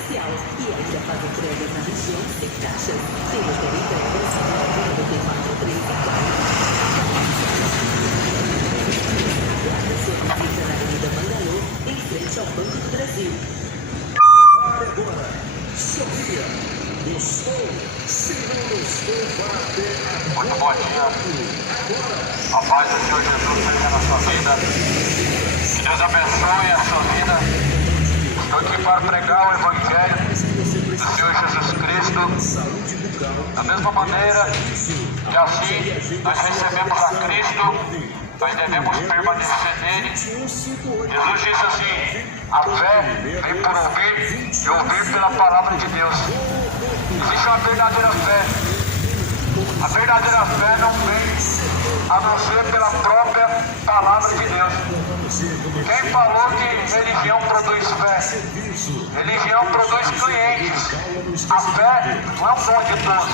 especial e ainda faz entregas na região sem taxas. Temos entregas na Rua do Queimado 3 e 4. Aguarda sua visita na Avenida Mangalô, em frente ao Banco do Brasil. Agora, Sofia, do Sol, Muito bom dia. A paz do Senhor Jesus seja na sua vida. Que Deus abençoe a sua vida. Estou aqui para pregar o Evangelho do Senhor Jesus Cristo. Da mesma maneira que assim nós recebemos a Cristo, nós devemos permanecer nele. Jesus disse assim: a fé vem por ouvir e ouvir pela palavra de Deus. Existe uma verdadeira fé. A verdadeira fé não vem a não ser pela própria palavra de Deus. Quem falou que religião produz fé? Religião produz clientes. A fé não é um dom de todos.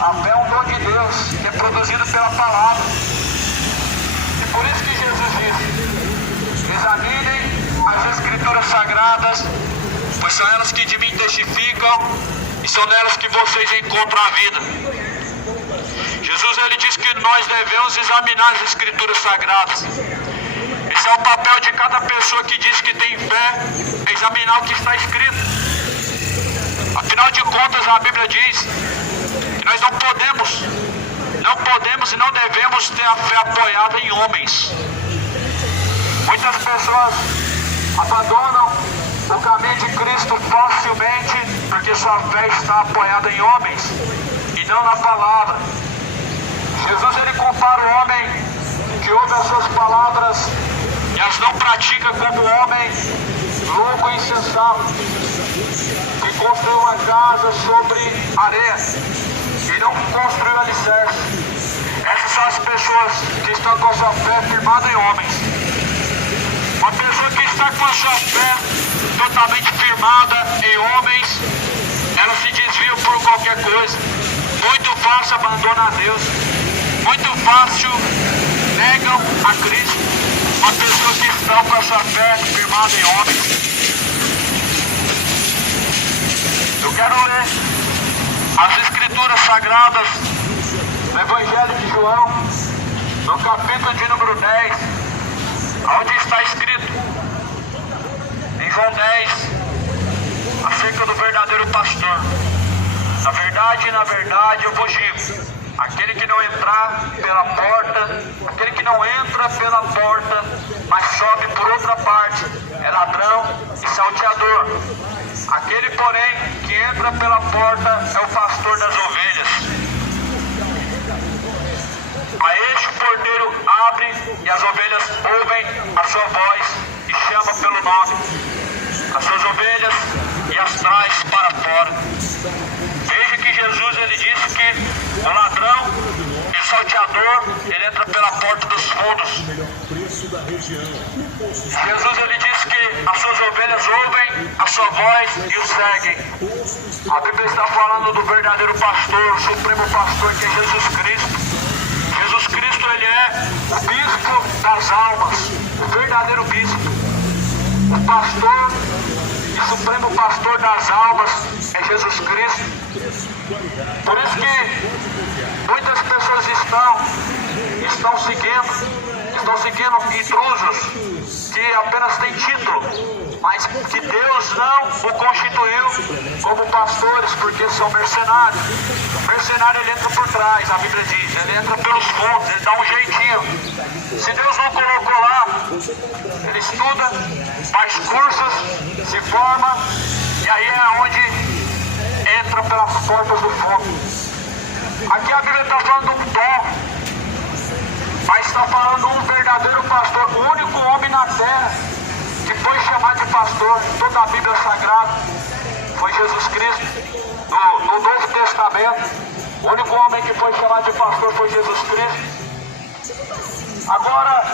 A fé é um dom de Deus, que é produzido pela palavra. E por isso que Jesus disse: examinem as Escrituras Sagradas, pois são elas que de mim testificam e são nelas que vocês encontram a vida. Jesus ele diz que nós devemos examinar as Escrituras Sagradas. Esse é o papel de cada pessoa que diz que tem fé, é examinar o que está escrito. Afinal de contas, a Bíblia diz que nós não podemos e não devemos ter a fé apoiada em homens. Muitas pessoas abandonam o caminho de Cristo facilmente porque sua fé está apoiada em homens e não na palavra. Jesus ele compara o homem que ouve as suas palavras e as não pratica como o homem louco e insensato que construiu uma casa sobre areia e não construiu alicerce. Essas são as pessoas que estão com a sua fé firmada em homens. Uma pessoa que está com a sua fé totalmente firmada em homens, ela se desvia por qualquer coisa. Muito fácil abandona a Deus. Muito fácil negam a Cristo. Uma pessoa que está com a sua fé firmada em homens. Eu quero ler as Escrituras Sagradas no Evangelho de João, no capítulo de número 10, onde está escrito em João 10 acerca do verdadeiro pastor. Na verdade eu vos digo: aquele que não entrar pela porta, aquele que não entra pela porta, mas sobe por outra parte, é ladrão e salteador. Aquele, porém, que entra pela porta é o pastor das ovelhas. A este o porteiro abre e as ovelhas ouvem a sua voz e chama pelo nome as suas ovelhas e as traz para fora. Veja que Jesus ele disse que o ladrão e o salteador ele entra pela porta dos fundos. Jesus ele disse que as suas ovelhas ouvem a sua voz e o seguem. A Bíblia está falando do verdadeiro pastor, o supremo pastor, que é Jesus Cristo. Jesus Cristo ele é o bispo das almas, o verdadeiro bispo. O pastor e supremo pastor das almas é Jesus Cristo. Por isso que muitas pessoas estão seguindo intrusos que apenas têm título, mas que Deus não o constituiu como pastores, porque são mercenários. O mercenário ele entra por trás, a Bíblia diz, ele entra pelos fundos, ele dá um jeitinho. Se Deus não colocou lá, ele estuda, faz cursos, se forma, e aí é onde entra pelas portas do fundo. Aqui a Bíblia está falando de um dom, mas está falando de um verdadeiro pastor, o único homem na terra que foi chamado de pastor em toda a Bíblia Sagrada foi Jesus Cristo. No Novo Testamento, o único homem que foi chamado de pastor foi Jesus Cristo. Agora,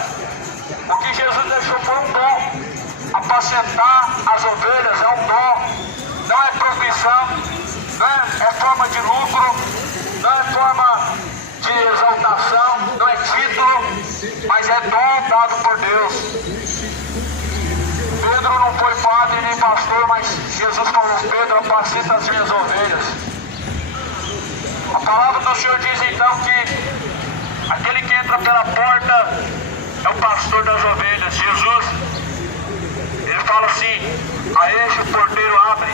o que Jesus deixou foi um dom. Apacentar as ovelhas é um dom, não é profissão, não é forma de lucro, não é forma de exaltação, não é título, mas é dom dado por Deus. Pedro não foi padre nem pastor, mas Jesus falou: Pedro, apacenta as minhas ovelhas. A palavra do Senhor diz então que aquele que entra pela porta é o pastor das ovelhas. Jesus, ele fala assim: a este o porteiro abre,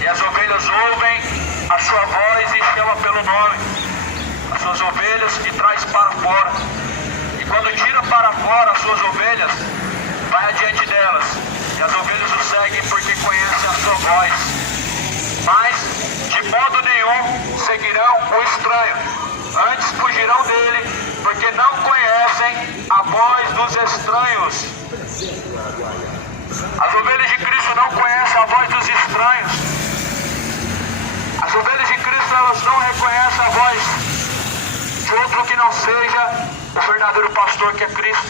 e as ovelhas ouvem a sua voz e chama pelo nome as suas ovelhas e traz para fora. E quando tira para fora as suas ovelhas, vai adiante delas, e as ovelhas o seguem porque conhecem a sua voz. Mas de modo nenhum seguirão o estranho, antes fugirão dele, porque não conhecem a voz dos estranhos. As ovelhas de Cristo não conhecem a voz dos estranhos. As ovelhas de Cristo, elas não reconhecem a voz de outro que não seja o verdadeiro pastor, que é Cristo.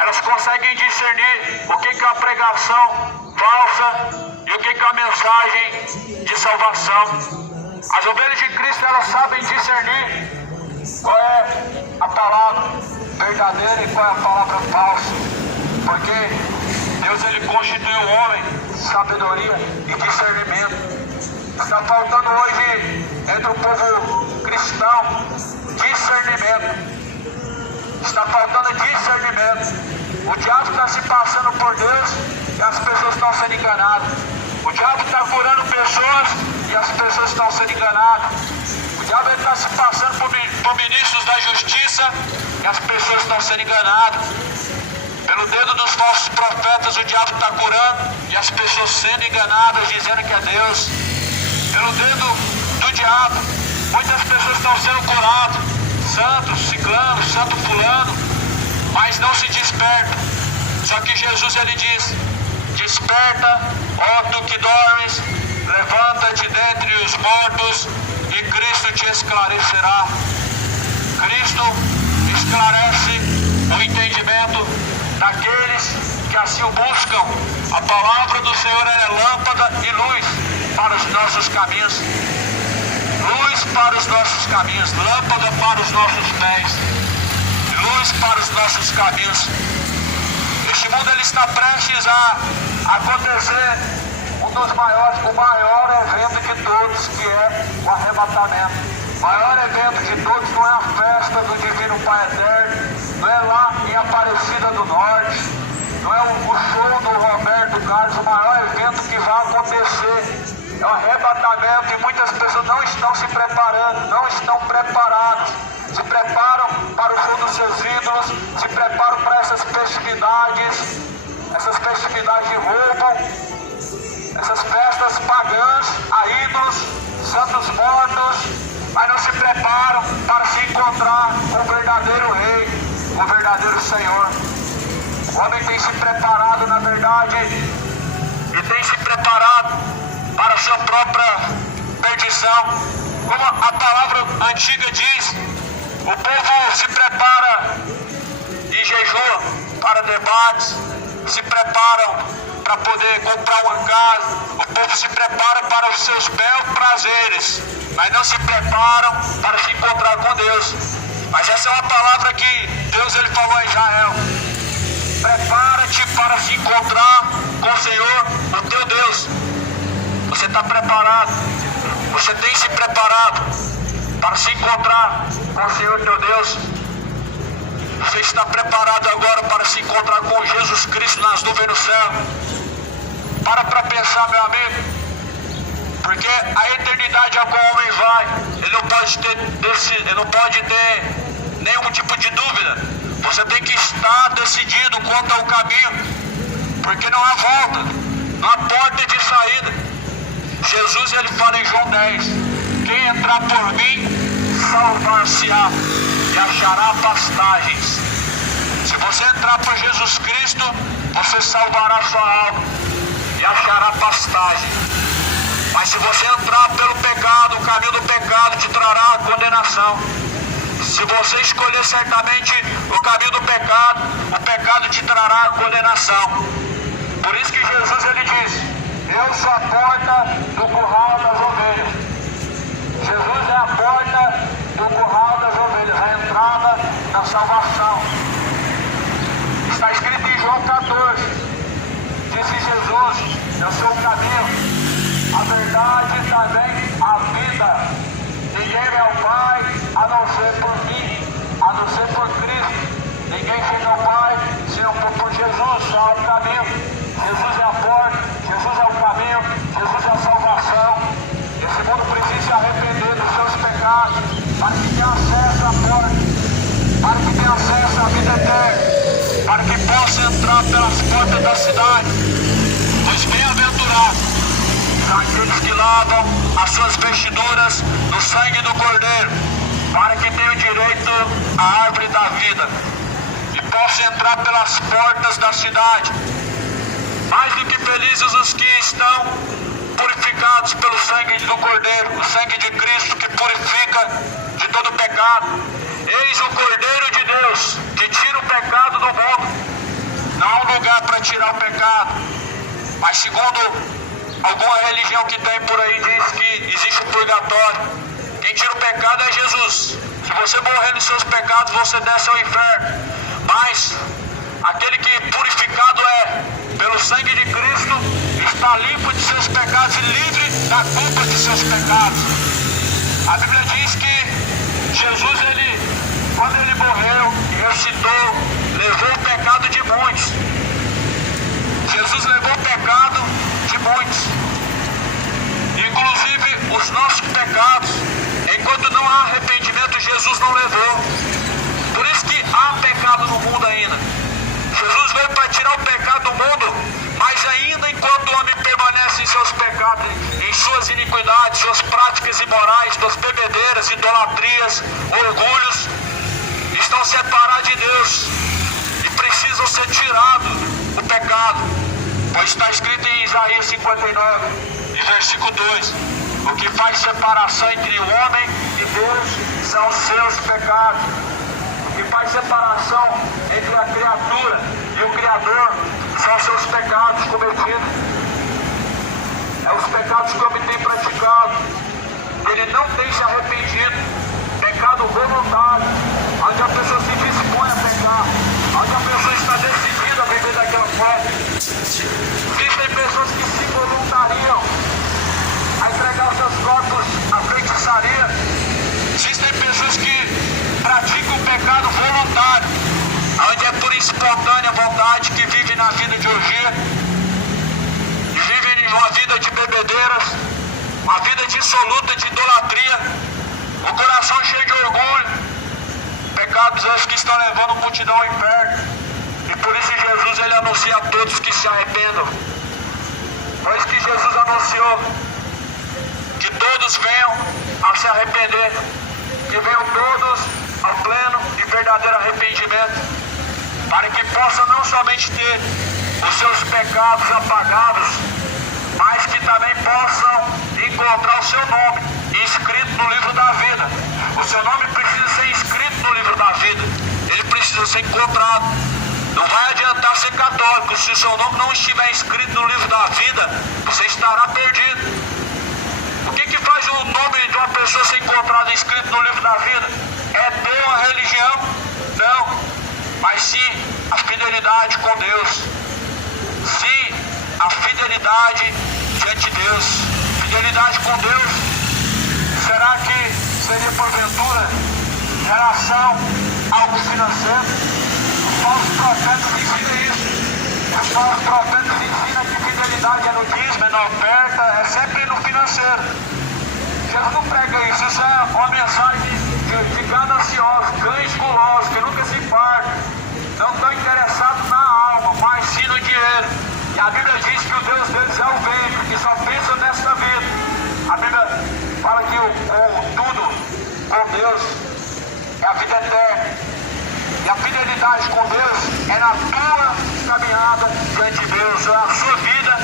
Elas conseguem discernir o que é a pregação falsa e o que é a mensagem de salvação. As ovelhas de Cristo, elas sabem discernir qual é a palavra verdadeira e qual é a palavra falsa, porque Deus, ele constituiu o homem sabedoria e discernimento. Está faltando hoje entre o povo cristão discernimento. Está faltando discernimento. O diabo está se passando por Deus e as pessoas estão sendo enganadas. O diabo está curando pessoas e as pessoas estão sendo enganadas. O diabo está se passando por ministros da justiça e as pessoas estão sendo enganadas. Pelo dedo dos falsos profetas, o diabo está curando e as pessoas sendo enganadas, dizendo que é Deus. Pelo dedo do diabo, muitas pessoas estão sendo curadas, santo ciclano, santo fulano, mas não se despertam. Só que Jesus, ele diz: desperta, ó tu que dormes, levanta-te dentre os mortos e Cristo te esclarecerá. Cristo esclarece o entendimento daqueles que assim o buscam. A palavra do Senhor é lâmpada e luz para os nossos caminhos. Luz para os nossos caminhos, lâmpada para os nossos pés, luz para os nossos caminhos. Este mundo, ele está prestes a acontecer o maior evento de todos, que é o arrebatamento. O maior evento de todos não é a festa do Divino Pai Eterno, não é lá em Aparecida do Norte, não é o show do Roberto Carlos. O maior evento que vai acontecer é o arrebatamento, e muitas pessoas não estão se preparando, não estão preparados. Se preparam para o show dos seus ídolos, se preparam para essas festividades de roubo, essas festas pagãs a ídolos, santos mortos, mas não se preparam para se encontrar com o verdadeiro Rei, o verdadeiro Senhor. O homem tem se preparado, na verdade, e tem se preparado para a sua própria perdição. Como a palavra antiga diz, o povo se prepara e jejua para debates, se preparam para poder comprar uma casa, o povo se prepara para os seus belos prazeres, mas não se preparam para se encontrar com Deus. Mas essa é uma palavra que Deus, ele falou a Israel: prepara-te para se encontrar com o Senhor, o teu Deus. Você está preparado? Você tem se preparado para se encontrar com o Senhor teu Deus? Você está preparado agora para se encontrar com Jesus Cristo nas nuvens do céu? Para pensar, meu amigo, porque a eternidade a qual o homem vai, ele não pode ter nenhum tipo de dúvida. Você tem que estar decidido quanto ao caminho, porque não há volta, não há porta de saída. Jesus, ele fala em João 10: quem entrar por mim, salvar-se-á e achará pastagens. Se você entrar por Jesus Cristo, você salvará sua alma e achará pastagem. Mas se você entrar pelo pecado, o caminho do pecado te trará condenação. Se você escolher certamente o caminho do pecado, o pecado te trará condenação. Por isso que Jesus, ele diz: eu sou a porta do curral das ovelhas. Jesus é a porta do curral das ovelhas, a entrada na salvação. Está escrito em João 14, disse Eu sou o caminho, a verdade e também a vida. Ninguém vem ao Pai a não ser por mim, a não ser por Cristo. Ninguém chega ao Pai senão por Jesus, só é o caminho. Jesus é a porta, Jesus é o caminho, Jesus é a salvação. Esse mundo precisa se arrepender dos seus pecados para que tenha acesso à porta, para que tenha acesso à vida eterna, para que possa entrar pelas portas da cidade. Pois bem-aventurados são aqueles que lavam as suas vestiduras no sangue do Cordeiro, para que tenham direito à árvore da vida e possam entrar pelas portas da cidade. Mais do que felizes os que estão purificados pelo sangue do Cordeiro, o sangue de Cristo que purifica de todo pecado. Eis o Cordeiro de Deus que tira o pecado do mundo. Não há um lugar para tirar o pecado, mas segundo alguma religião que tem por aí diz que existe o purgatório. Quem tira o pecado é Jesus. Se você morrer nos seus pecados, você desce ao inferno. Mas aquele que purificado é pelo sangue de Cristo está limpo de seus pecados e livre da culpa de seus pecados. A Bíblia diz que Jesus, quando ele morreu e ressuscitou, levou o pecado de muitos. Jesus levou o pecado de muitos, inclusive os nossos pecados. Enquanto não há arrependimento, Jesus não levou. Por isso que há pecado no mundo ainda. Jesus veio para tirar o pecado do mundo, mas ainda enquanto o homem permanece em seus pecados, em suas iniquidades, suas práticas imorais, suas bebedeiras, idolatrias, orgulhos, estão separados de Deus e precisam ser tirados do pecado. Pois está escrito em Isaías 59, em versículo 2, o que faz separação entre o homem e Deus são os seus pecados. O que faz separação entre a criatura e o Criador são os seus pecados cometidos. É os pecados que o homem tem praticado. Ele não tem se arrependido. Pecado voluntário, onde a pessoa se dispõe a pecar, onde a pessoa está decidida a viver daquela forma. Existem pessoas que se voluntariam a entregar os seus corpos à feitiçaria. Existem pessoas que praticam o pecado voluntário, onde é por espontânea vontade, que vivem na vida de orgia, e vivem uma vida de bebedeiras, uma vida dissoluta de idolatria, o coração cheio de orgulho, pecados esses que estão levando multidão ao inferno. E por isso Jesus ele anuncia a todos que se arrependam. Pois que Jesus anunciou que todos venham a se arrepender, que venham todos ao pleno e verdadeiro arrependimento, para que possam não somente ter os seus pecados apagados, mas que também possam encontrar o seu nome inscrito no livro da vida. O seu nome precisa ser inscrito no livro da vida, ele precisa ser encontrado. Não vai adiantar ser católico, se o seu nome não estiver inscrito no livro da vida, você estará perdido. O que faz o nome de uma pessoa ser encontrado inscrito no livro da vida? É ter uma religião? Não, mas sim a fidelidade com Deus. Sim, a fidelidade diante de Deus. Fidelidade com Deus. Será que seria porventura relação algo financeiro? Os falsos profetas ensinam isso. Os falsos profetas ensinam que fidelidade é no dízimo, é na oferta, é sempre no financeiro. Jesus não prega isso. Isso é uma mensagem de gananciosos, cães gulosos, que nunca se fartam, não estão interessados na alma, mas sim no dinheiro. E a Bíblia diz que o Deus deles é o ventre, que só pensa nesta vida. A Bíblia fala que o tudo com Deus é a vida eterna. E a fidelidade com Deus é na tua caminhada diante de Deus, é a sua vida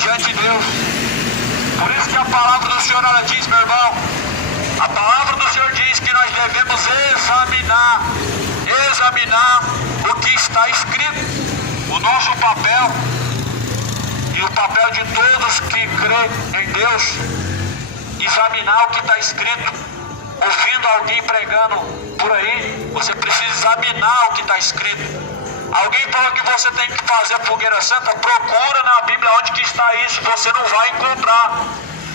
diante de Deus. Por isso que a palavra do Senhor, ela diz, meu irmão, a palavra do Senhor diz que nós devemos examinar o que está escrito. O nosso papel e o papel de todos que creem em Deus, examinar o que está escrito. Ouvindo alguém pregando por aí, você precisa examinar o que está escrito. Alguém falou que você tem que fazer fogueira santa, procura na Bíblia onde que está isso, você não vai encontrar.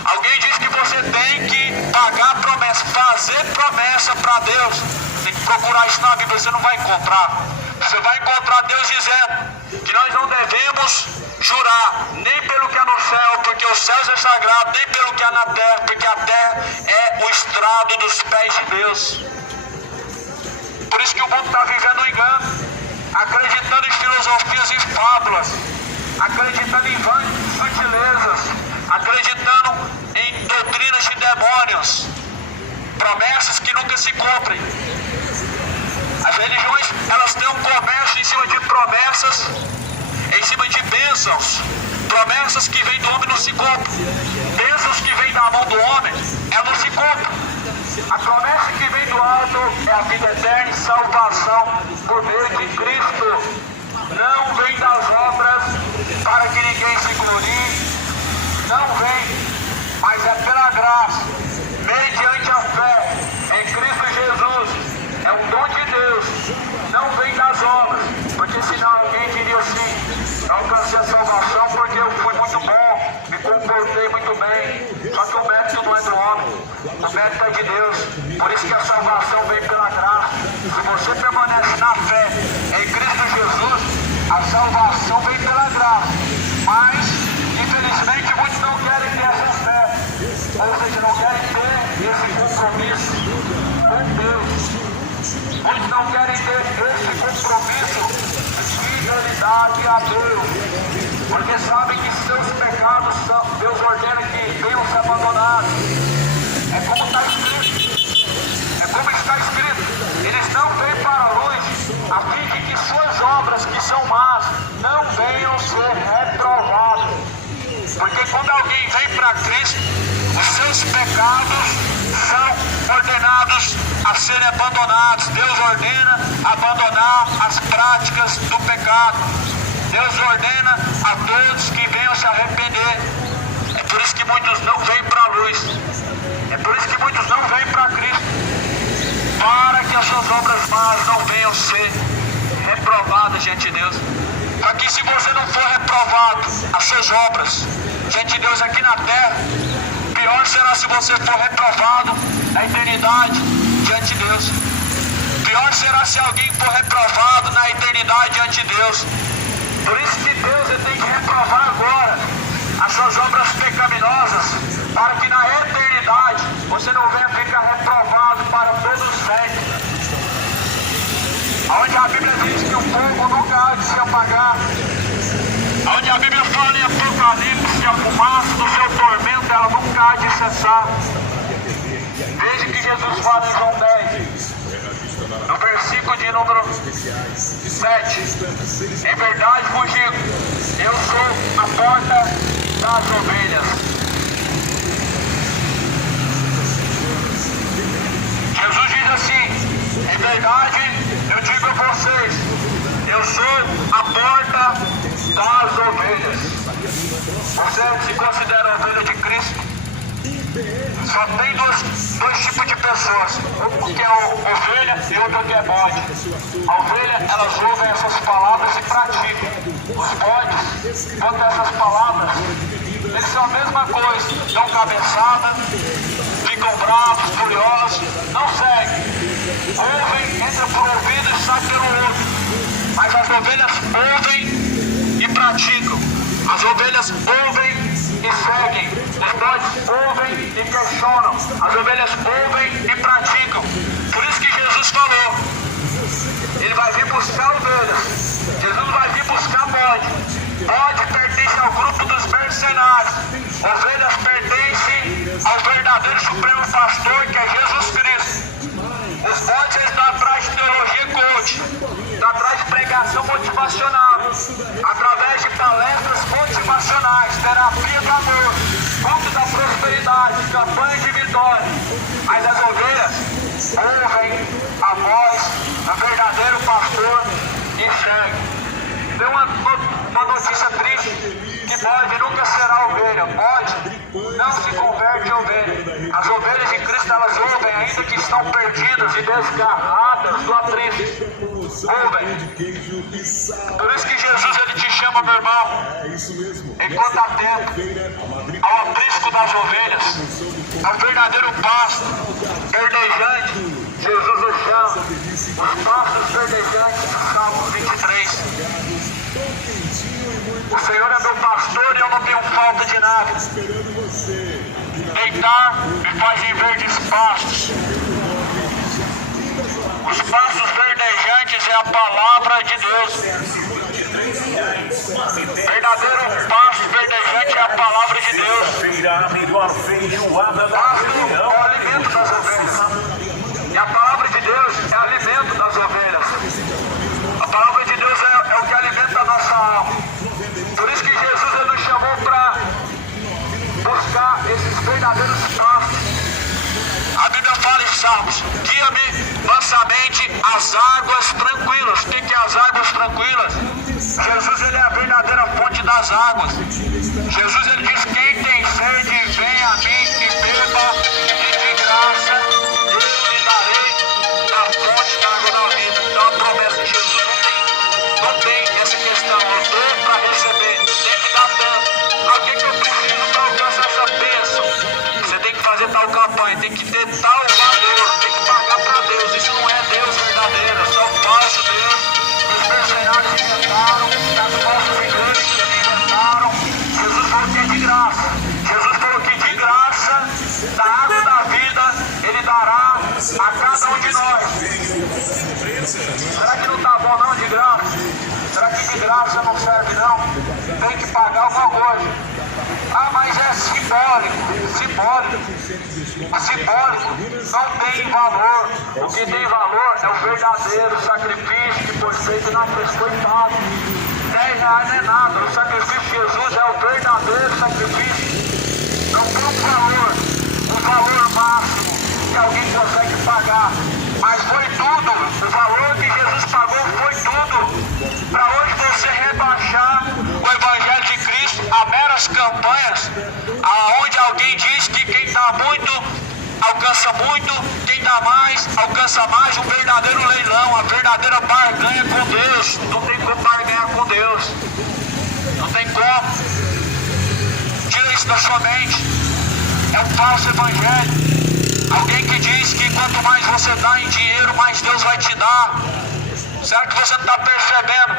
Alguém diz que você tem que pagar promessa, fazer promessa para Deus. Tem que procurar isso na Bíblia, você não vai encontrar. Você vai encontrar Deus dizendo que nós não devemos jurar nem pelo que é no céu, porque o céu é sagrado, nem pelo que é na terra, porque a terra é o estrado dos pés de Deus. Por isso que o mundo está vivendo um engano, acreditando em filosofias e fábulas, acreditando em vãs sutilezas, acreditando em doutrinas de demônios, promessas que nunca se cumprem. As religiões, elas têm um comércio em cima de promessas, em cima de bênçãos, promessas que vêm do homem não se cumprem, bênçãos que vêm da mão do homem, ela não se cumpre. A promessa que vem do alto é a vida eterna e salvação por meio de Cristo. Não vem das obras para que ninguém se glorie, não vem, mas é pela graça, mediante a fé em Cristo Jesus. É um dom de Deus, não vem das obras, porque senão alguém diria assim: eu alcancei a salvação porque eu fui muito bom, me comportei muito bem. Só que o mérito não é do homem, o mérito é de Deus. Por isso que a salvação vem pela graça. Se você permanece na fé em Cristo Jesus, a salvação vem pela graça. Mas, infelizmente, muitos não querem ter essa fé, ou seja, não querem ter esse compromisso com Deus. Muitos não querem ter esse compromisso de fidelidade a Deus, porque sabem que seus pecados, Deus ordena que venham se abandonar. É como está escrito, eles não vêm para a luz, a fim de que suas obras, que são más, não venham ser reprovadas. Porque quando alguém vem para Cristo, os seus pecados são ordenados a serem abandonados. Deus ordena abandonar as práticas do pecado. Deus ordena a todos que venham se arrepender. É por isso que muitos não vêm para a luz. É por isso que muitos não vêm para Cristo, para que as suas obras más não venham ser reprovadas diante de Deus. Para que, se você não for reprovado as suas obras diante de Deus aqui na terra, pior será se você for reprovado na eternidade diante de Deus. Pior será se alguém for reprovado na eternidade diante de Deus. Por isso que Deus tem que reprovar agora as suas obras pecaminosas, para que na eternidade você não venha ficar reprovado para todos sempre. Onde a Bíblia diz que o fogo nunca há de se apagar, onde a Bíblia fala em Apocalipse que a fumaça do seu tormento ela nunca há de cessar. Veja que Jesus fala em João 10, no versículo de número 7. Em verdade vos digo, eu sou a porta das ovelhas. Jesus diz assim: em verdade eu digo a vocês, eu sou a porta das ovelhas. Você se considera ovelha de Cristo? Só tem dois tipos de pessoas, um que é ovelha e outro que é bode. A ovelha, elas ouvem essas palavras e praticam. Os bodes, quanto a essas palavras, eles são a mesma coisa, dão cabeçada, ficam bravos, furiosos, não seguem. Ouvem, entra por um ouvido e sai pelo outro. Mas as ovelhas ouvem e praticam. As ovelhas ouvem e seguem. Os bodes ouvem e questionam. As ovelhas ouvem e praticam. Por isso que Jesus falou: Ele vai vir buscar ovelhas. Jesus vai vir buscar bode. Bode pertence ao grupo dos mercenários. Ovelhas pertencem ao verdadeiro supremo pastor, que é Jesus Cristo. Os bodes estão atrás de teologia coach, estão atrás de pregação motivacional, através de palestras motivacionais, terapia do amor, culto da prosperidade, campanha de vitória. Mas as ovelhas ouvem a voz do verdadeiro pastor e seguem. Tem uma notícia triste, que bode nunca será ovelha. Bode não se converte em ovelha. As ovelhas de Cristo, elas ouvem ainda que estão perdidas e desgarradas do aprisco. promoção de pão de queijo e sal. Por isso que Jesus ele te chama, meu irmão, É isso mesmo. enquanto há tempo, ao aprisco das ovelhas, ao verdadeiro pasto verdejante. Jesus o chama, os pastos verdejantes do Salmo 23. O Senhor é meu pastor e eu não tenho falta de nada. Deitar me faz em verdes pastos. Os pastos verdejantes é a palavra de Deus. Verdadeiro pasto verdejante é a palavra de Deus. Pasto é o alimento das ovelhas. E a palavra de Deus é o alimento das ovelhas. A palavra de Deus é o que alimenta a nossa alma. Por isso que Jesus ele nos chamou para buscar esses verdadeiros pastos. A Bíblia fala em Salmos: guia-me mansamente às águas tranquilas. O que é as águas tranquilas? Jesus ele é a verdadeira fonte das águas. Jesus ele diz: quem tem sede, vem a mim e beba, e de graça eu lhe darei da fonte da água da vida. Então a promessa de Jesus não tem essa questão, eu dou para receber, tem que dar tanto. O que eu preciso para alcançar essa bênção? Você tem que fazer tal campanha, tem que ter tal valor, tem que pagar para Deus. Isso não é Deus verdadeiro, é só um falso Deus. Os mercenários inventaram, as falsas igrejas inventaram. Jesus falou que é de graça. Jesus falou que de graça, da água da vida, Ele dará a cada um de nós. Será que não está bom não de graça? Será que de graça não serve não? Tem que pagar alguma coisa. Ah, mas é simbólico. Simbólico não tem valor. O que tem valor é o verdadeiro sacrifício que foi feito na cruz. Coitado, R$10 não é nada. O sacrifício de Jesus é o verdadeiro sacrifício. Não tem um valor máximo que alguém consegue pagar. Mas foi tudo. O valor que Jesus pagou foi tudo. Para hoje você rebaixar o Evangelho de Cristo a meras campanhas, aonde alguém diz que quem dá muito alcança muito, quem dá mais alcança mais. Um verdadeiro leilão, a verdadeira barganha com Deus. Não tem como barganhar com Deus. Não tem como. Tira isso da sua mente. É um falso evangelho. Alguém que diz que quanto mais você dá em dinheiro, mais Deus vai te dar. Será que você não está percebendo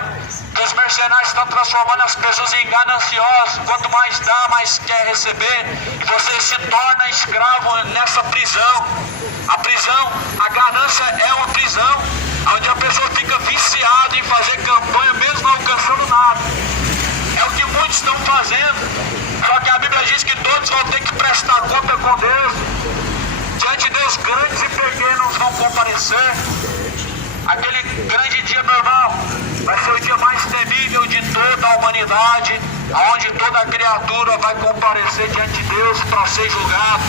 que os mercenários estão transformando as pessoas em gananciosas? Quanto mais dá, mais quer receber. E você se torna escravo nessa prisão. A prisão, a ganância é uma prisão, onde a pessoa fica viciada em fazer campanha, mesmo não alcançando nada. É o que muitos estão fazendo. Só que a Bíblia diz que todos vão ter que prestar conta com Deus. Diante de Deus, grandes e pequenos vão comparecer. Aquele grande dia, meu irmão, vai ser o dia mais temível de toda a humanidade, onde toda criatura vai comparecer diante de Deus para ser julgado.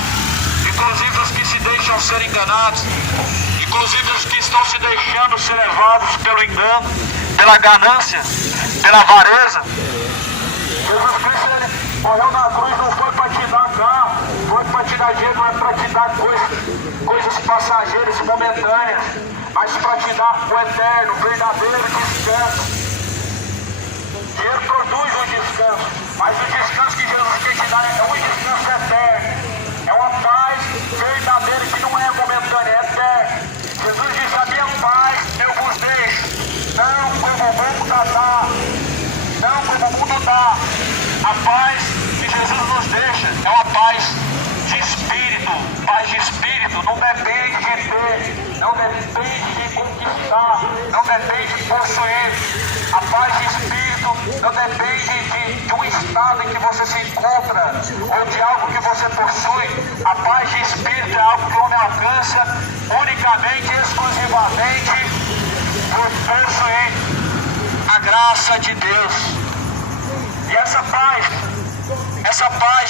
Inclusive os que se deixam ser enganados, inclusive os que estão se deixando ser levados pelo engano, pela ganância, pela avareza. Jesus Cristo, ele morreu na cruz, não foi para te dar carro, foi para te dar dinheiro, não é para te dar coisas passageiras e momentâneas, mas para te dar o eterno, o verdadeiro descanso. Dinheiro produz um descanso, mas o descanso que Jesus quer te dar é um descanso eterno. É uma paz verdadeira que não é momentânea, é eterna. Jesus disse: a minha paz eu vos deixo, não como o mundo dá, não como o mundo dá. A paz que Jesus nos deixa é uma paz de espírito. Paz de espírito não depende de ter, não depende de conquistar, não depende de possuir. A paz de espírito não depende de um estado em que você se encontra ou de algo que você possui. A paz de espírito é algo que o homem alcança unicamente, exclusivamente por possuir a graça de Deus. E essa paz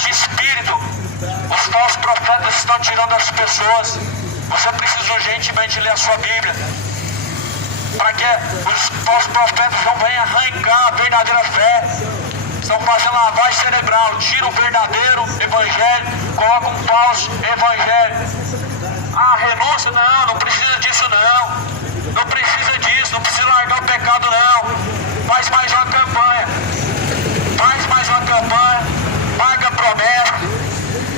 de espírito, os falsos profetas estão tirando das pessoas. Você precisa urgentemente ler a sua Bíblia, para que os falsos profetas não venham arrancar a verdadeira fé. Estão fazendo lavagem cerebral, tiram o verdadeiro evangelho, colocam um falso evangelho. Ah, renúncia? Não precisa disso não. Não precisa disso, não precisa largar o pecado não. Faz mais uma campanha. Faz mais uma campanha. Paga a promessa.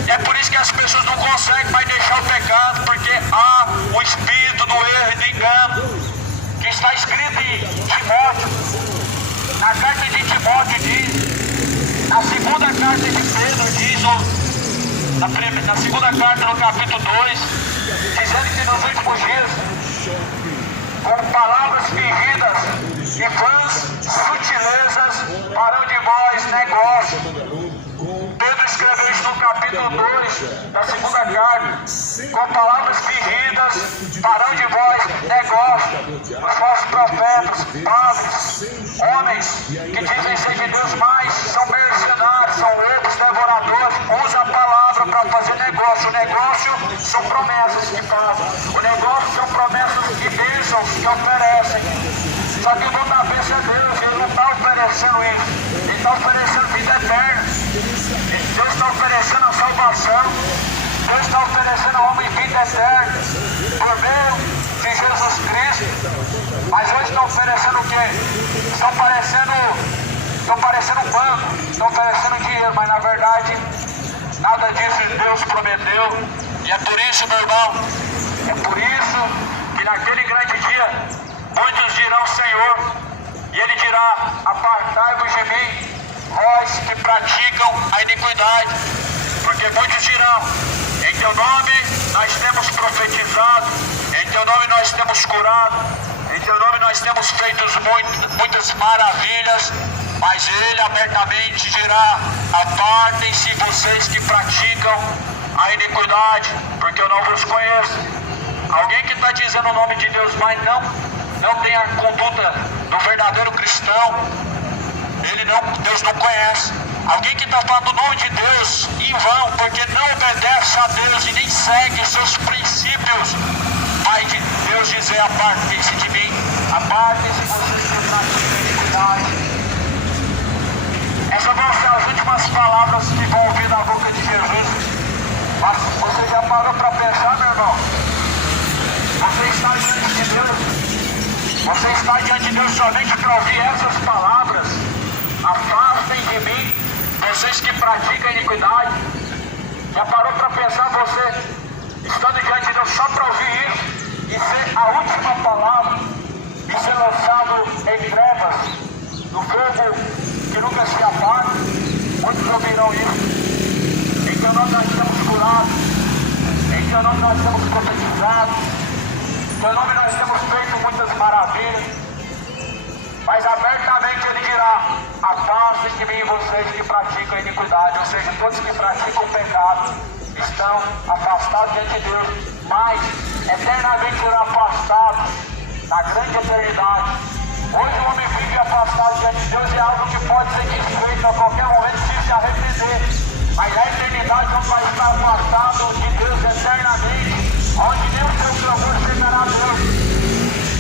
E é por isso que as pessoas não conseguem mais deixar o pecado, porque há o espírito do erro e do engano, que está escrito em Timóteo. Na carta de Timóteo diz, na segunda carta de Pedro diz, na segunda carta no capítulo 2, dizendo que nos últimos dias, com palavras fingidas e vãs sutilezas, farão de vós negócio. Pedro escreveu isso no capítulo 2 da segunda carta. Com palavras fingidas farão de vós negócio. Os falsos profetas, padres, homens que dizem ser de Deus, mas são mercenários, são lobos devoradores, usam a palavra para fazer negócio. O negócio são promessas que fazem. O negócio são promessas e bênçãos que oferecem. Só que o dono da bênção é Deus, Ele não está oferecendo isso. Ele está oferecendo vida eterna. Deus está oferecendo a salvação. Deus está oferecendo ao homem vida eterna por meio de Jesus Cristo. Mas hoje estão oferecendo o quê? Estão parecendo um banco, estão oferecendo dinheiro, mas na verdade nada disso Deus prometeu. E é por isso, meu irmão, é por isso que naquele grande dia muitos dirão Senhor, e Ele dirá: apartai-vos de mim, vós que praticam a iniquidade. Porque muitos dirão: em teu nome nós temos profetizado, em teu nome nós temos curado, em teu nome nós temos feito muitas maravilhas. Mas Ele abertamente dirá: apartem-se vocês que praticam a iniquidade, porque eu não vos conheço. Alguém que está dizendo o nome de Deus, mas não tem a conduta do verdadeiro cristão, Deus não conhece. Alguém que está falando o nome de Deus em vão, porque não obedece a Deus e nem segue os seus princípios, vai de Deus dizer: apartem-se de mim, apartem-se vocês que praticam a iniquidade. Essas vão ser as últimas palavras que vão ouvir da boca de Jesus. Mas você já parou para pensar, meu irmão? Você está diante de Deus. Você está diante de Deus somente para ouvir essas palavras: afastem de mim, vocês que praticam a iniquidade. Já parou para pensar você estando diante de Deus só para ouvir isso e ser a última palavra e ser lançado em trevas, no fogo que nunca se apaga? Muitos ouvirão isso. Em teu nome nós estamos curados, em teu nome nós estamos profetizados, em teu nome nós temos feito muitas maravilhas. Mas abertamente Ele dirá: afastem de mim vocês que praticam a iniquidade. Ou seja, todos que praticam o pecado estão afastados diante de Deus, mas eternamente serão afastados na grande eternidade. Hoje o homem vive afastado diante de Deus, é algo que pode ser desfeito a qualquer momento se arrepender. Mas na eternidade não vai estar afastado de Deus eternamente, onde nem o seu clamor chegará a Deus.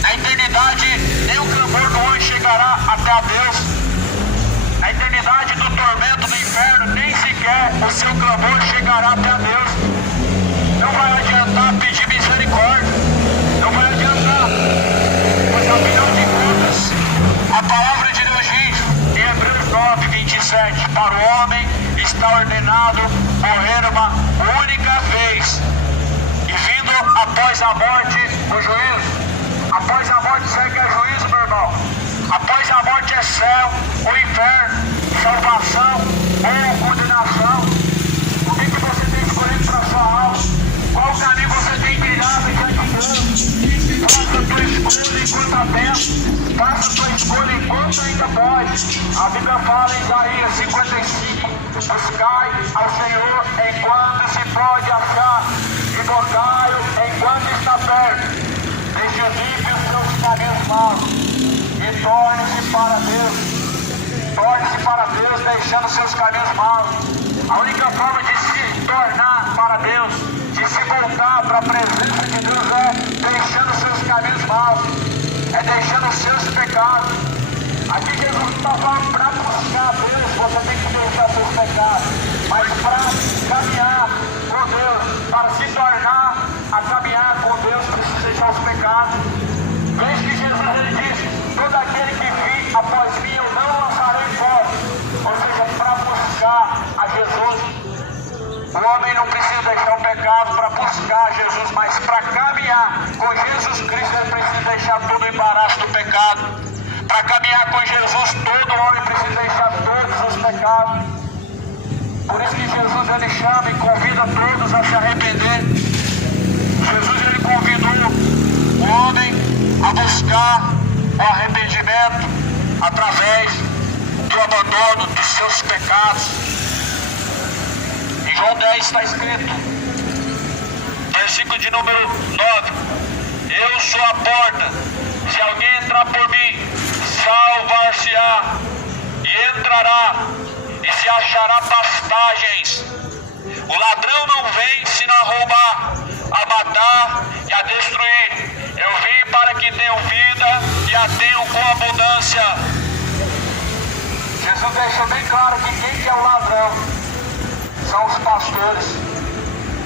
Na eternidade, nem o clamor do homem chegará até a Deus. Na eternidade do tormento do inferno, nem sequer o seu clamor chegará até a Deus. Não vai adiantar pedir misericórdia, não vai adiantar, pois afinal de contas, a palavra de Deus diz em Hebreus 9, 27, para o homem está ordenado morrer uma única vez, e vindo após a morte o juízo. Após a morte segue o juízo, meu irmão. Após a morte é céu ou inferno, salvação ou condenação. O que você tem escolhido para a sua alma? Qual caminho você tem trilhado diante de Deus? Faça a tua escolha enquanto há tempo. Faça a tua escolha enquanto ainda pode. A Bíblia fala em Isaías 55: buscai ao Senhor enquanto se pode achar, e tocai-o enquanto está perto. Deixe livre os seus caminhos maus e torne-se para Deus. Torne-se para Deus, deixando seus caminhos maus. A única forma de se tornar para Deus, de se voltar para a presença de Deus, é deixando seus caminhos maus, é deixando os seus pecados. Aqui Jesus está falando: para buscar a Deus, você tem que deixar seus pecados. Mas para caminhar com Deus, para se tornar a caminhar com Deus, precisa deixar os pecados. caminhar com Jesus, todo homem precisa deixar todos os pecados. Por isso que Jesus ele chama e convida todos a se arrepender. Jesus ele convidou o homem a buscar o arrependimento através do abandono dos seus pecados. Em João 10 está escrito, versículo de número 9: eu sou a porta, se alguém entrar por mim, salvar-se-á, e entrará, e se achará pastagens. O ladrão não vem senão a roubar, a matar e a destruir. Eu vim para que tenham vida e a tenham com abundância. Jesus deixou bem claro que quem que é o ladrão são os pastores.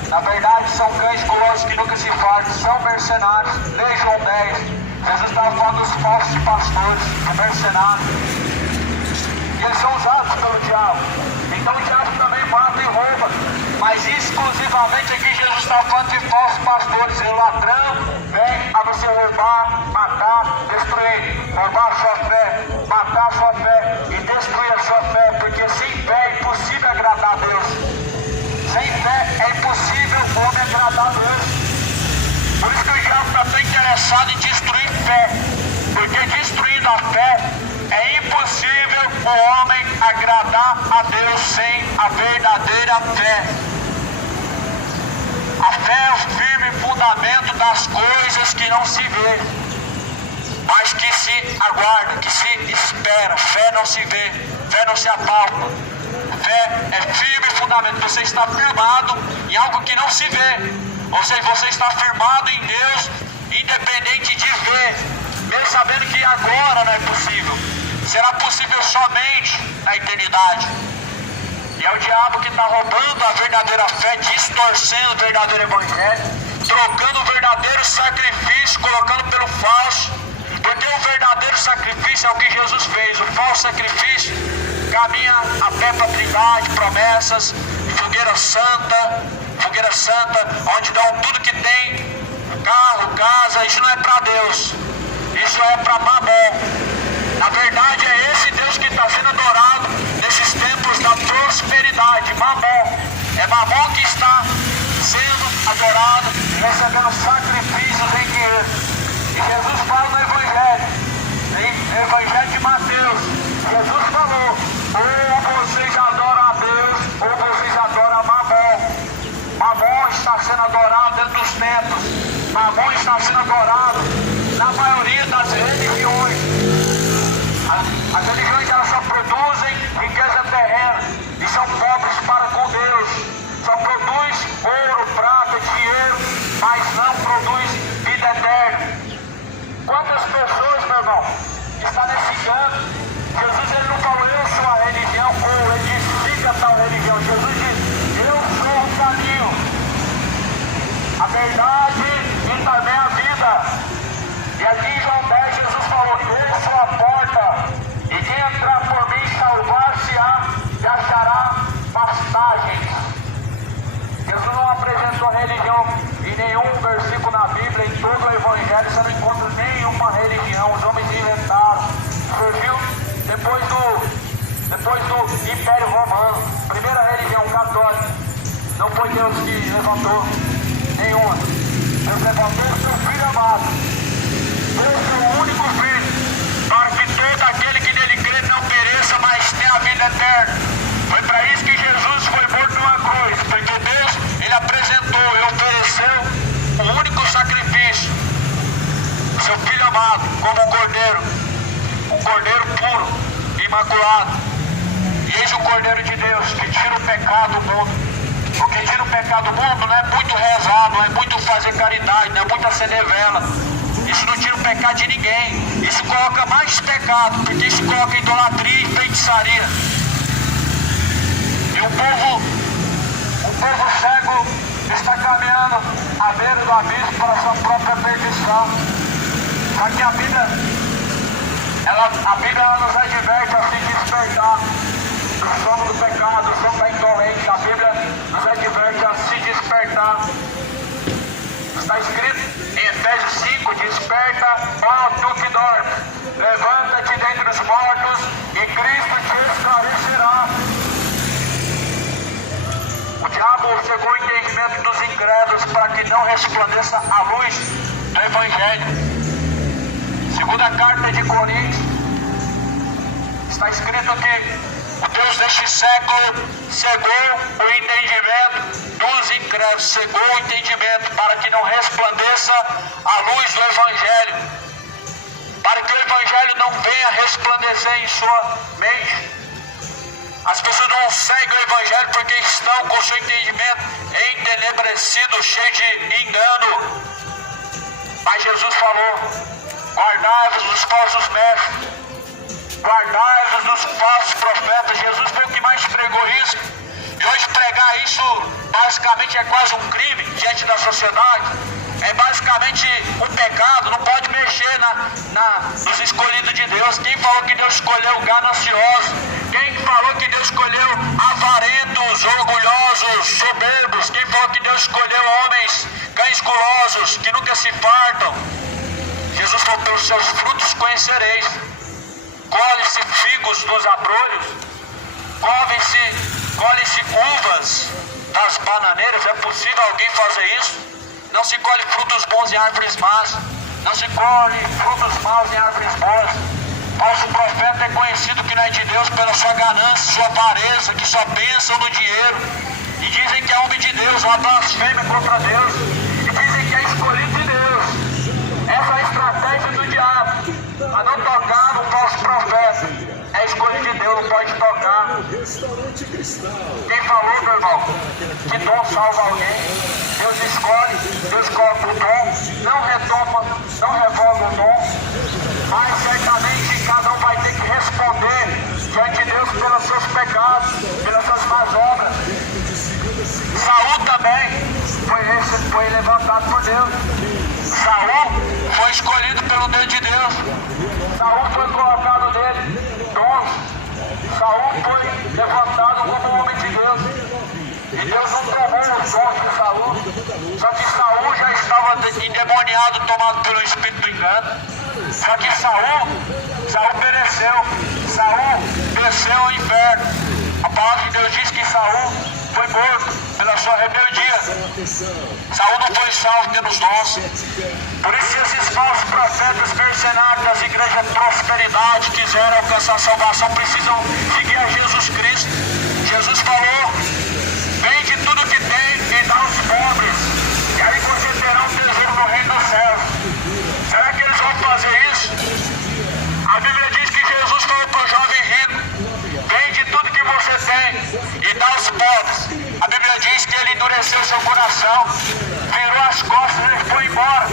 Na verdade são cães gulosos que nunca se fartam, são mercenários. Leia João 10. Jesus estava falando dos falsos pastores, dos mercenários. E eles são usados pelo diabo. Então o diabo também mata e rouba. Mas exclusivamente aqui Jesus está falando de falsos pastores. O ladrão vem a você roubar, matar, destruir. Roubar a sua fé, matar a sua fé e destruir a sua fé. Porque sem fé é impossível agradar a Deus. Sem fé é impossível o homem agradar a Deus. Por isso que o diabo está tão interessado em destruir fé. Porque destruindo a fé é impossível o homem agradar a Deus sem a verdadeira fé. A fé é o firme fundamento das coisas que não se vê, mas que se aguarda, que se espera. Fé não se vê, fé não se apalpa. Fé é firme fundamento. Você está firmado em algo que não se vê. Ou seja, você está firmado em Deus, independente de ver, mesmo sabendo que agora não é possível. Será possível somente na eternidade. E é o diabo que está roubando a verdadeira fé, distorcendo o verdadeiro evangelho, trocando o verdadeiro sacrifício, colocando pelo falso. Porque o verdadeiro sacrifício é o que Jesus fez. O falso sacrifício caminha a pé para a trindade, promessas, fogueira santa, onde dão tudo que tem, carro, casa. Isso não é para Deus, isso é para Mamon. Na verdade é esse Deus que está sendo adorado nesses tempos da prosperidade. Mamon, é Mamon que está sendo adorado, recebendo sacrifícios em dinheiro. E Jesus fala no Evangelho de Mateus, Jesus falou: ou vocês adoram a Deus, ou vocês adoram a Mamon. Mamon está sendo adorado dentro dos templos. Mamon está sendo adorado na maioria das religiões. As religiões elas só produzem riqueza terrena e são pobres para com Deus. Só produz ouro, prata, dinheiro, mas não produz vida eterna. Quantas pessoas, meu irmão, estão nesse engano? Jesus ele não falou: eu sou a religião, ou ele disse: siga tal religião. Jesus disse: eu sou o caminho, a verdade e também a vida. E aqui em João 10 Jesus falou: eu sou a porta, e quem entrar por mim salvar-se-á e achará pastagens. Jesus não apresentou religião em nenhum versículo na Bíblia. Em todo o Evangelho você não encontra nenhuma religião. Os homens inventaram. Surgiu depois do Império Romano. Primeira religião católica. Não foi Deus que levantou nenhuma. Deus levantou o seu Filho amado, o seu único Filho, para que todo aquele que nele crê não pereça, mas tenha a vida eterna. Foi para isso que Jesus foi morto numa cruz, porque Deus ele apresentou e ofereceu o único sacrifício, seu Filho amado, como um cordeiro puro, imaculado. E eis o Cordeiro de Deus que tira o pecado do mundo. O que tira o pecado do mundo não é muito rezar, não é muito fazer caridade, não é muito acender vela. Isso não tira o pecado de ninguém. Isso coloca mais pecado, porque isso coloca idolatria e feitiçaria. E o povo cego está caminhando à beira do abismo para a sua própria perdição. Só que a Bíblia ela nos adverte a se despertar do sono do pecado, do sono da indolência. A Bíblia nos adverte a se despertar. Está escrito em Efésios 5: desperta, ó tu que dorme, levanta-te dentre os entendimento dos incrédulos, para que não resplandeça a luz do Evangelho. Segunda carta de Coríntios, está escrito que o Deus deste século cegou o entendimento dos incrédulos, cegou o entendimento, para que não resplandeça a luz do Evangelho, para que o Evangelho não venha resplandecer em sua mente. As pessoas não seguem o Evangelho porque estão com o seu entendimento entenebrecido, cheio de engano. Mas Jesus falou: guardai-vos dos falsos mestres, guardai-vos dos falsos profetas. Jesus foi o que mais pregou isso. E hoje pregar isso basicamente é quase um crime diante da sociedade. É basicamente um pecado. Não pode mexer nos escolhidos de Deus. Quem falou que Deus escolheu gananciosos? Quem falou que Deus escolheu avarentos, orgulhosos, soberbos? Quem falou que Deus escolheu homens cães gulosos, que nunca se fartam? Jesus falou: pelos seus frutos conhecereis. Colhe-se figos dos abrolhos, colhe-se uvas das bananeiras. É possível alguém fazer isso? Não se colhe frutos bons em árvores más, não se colhe frutos maus em árvores boas. Falso profeta é conhecido que não é de Deus pela sua ganância, sua avareza, que só pensam no dinheiro. E dizem que é homem de Deus, uma blasfêmia contra Deus. E dizem que é escolhido de Deus. Essa é a estratégia do diabo, a não tocar no falso profeta. É escolha de Deus, não pode tocar. Quem falou, meu irmão, que dom salva alguém? Deus escolhe, Deus coloca o dom, não retoma, não revoga o dom, mas certamente cada um vai ter que responder diante de Deus pelos seus pecados, pelas suas más obras. Saul também foi levantado por Deus. Saul foi escolhido pelo Deus de Deus. Saul foi colocado nele dons. Saul foi levantado como homem de Deus. E Deus não tomou os dons de Saul. Só que Saul já estava endemoniado, tomado pelo espírito do engano. Só que Saul pereceu. Saul desceu ao inferno. A palavra de Deus diz que Saul foi morto pela sua rebeldia. Saul não foi salvo pelos dons. Por isso esses falsos profetas mercenários das igrejas de prosperidade quiseram alcançar a salvação, precisam seguir a Jesus Cristo. Jesus falou: vende tudo que tem e dá aos pobres, e aí você terá um tesouro no reino dos céus. Será que eles vão fazer isso? A Bíblia diz que Jesus falou para o jovem rico: vende tudo que você tem e dá aos pobres. A Bíblia diz que ele endureceu seu coração, virou as costas e ele foi embora.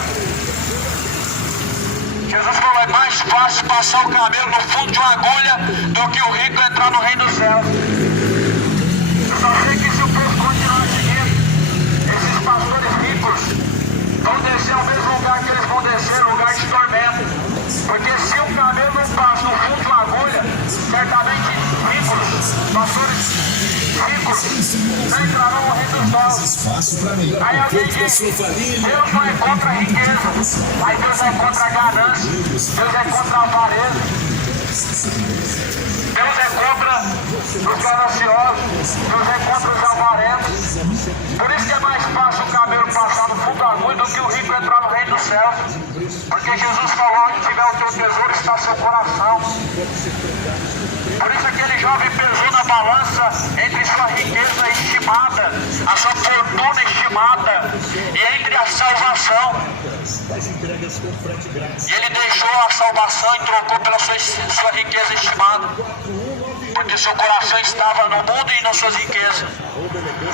Jesus falou: é mais fácil passar o camelo no fundo de uma agulha do que o rico entrar no reino dos céus. Eu só sei que se o povo continuar seguindo, esses pastores ricos vão descer ao mesmo lugar que eles vão descer, lugar de tormento. Porque se o camelo não passa no fundo de uma agulha, certamente ricos, pastores ricos, não entrarão no reino dos céus. Aí alguém diz: Deus não é contra a riqueza, aí Deus é contra a ganância, Deus é contra a avareza, Deus é contra os gananciosos, Deus é contra os avarentos. Por isso que é mais fácil o camelo passar no fundo da agulha do que o rico entrar no reino dos céus. Porque Jesus falou: onde tiver o teu tesouro está seu coração. Por isso aquele jovem pesou na balança entre sua riqueza estimada, a sua fortuna estimada, e entre a salvação. E ele deixou a salvação e trocou pela sua riqueza estimada, porque seu coração estava no mundo e nas suas riquezas.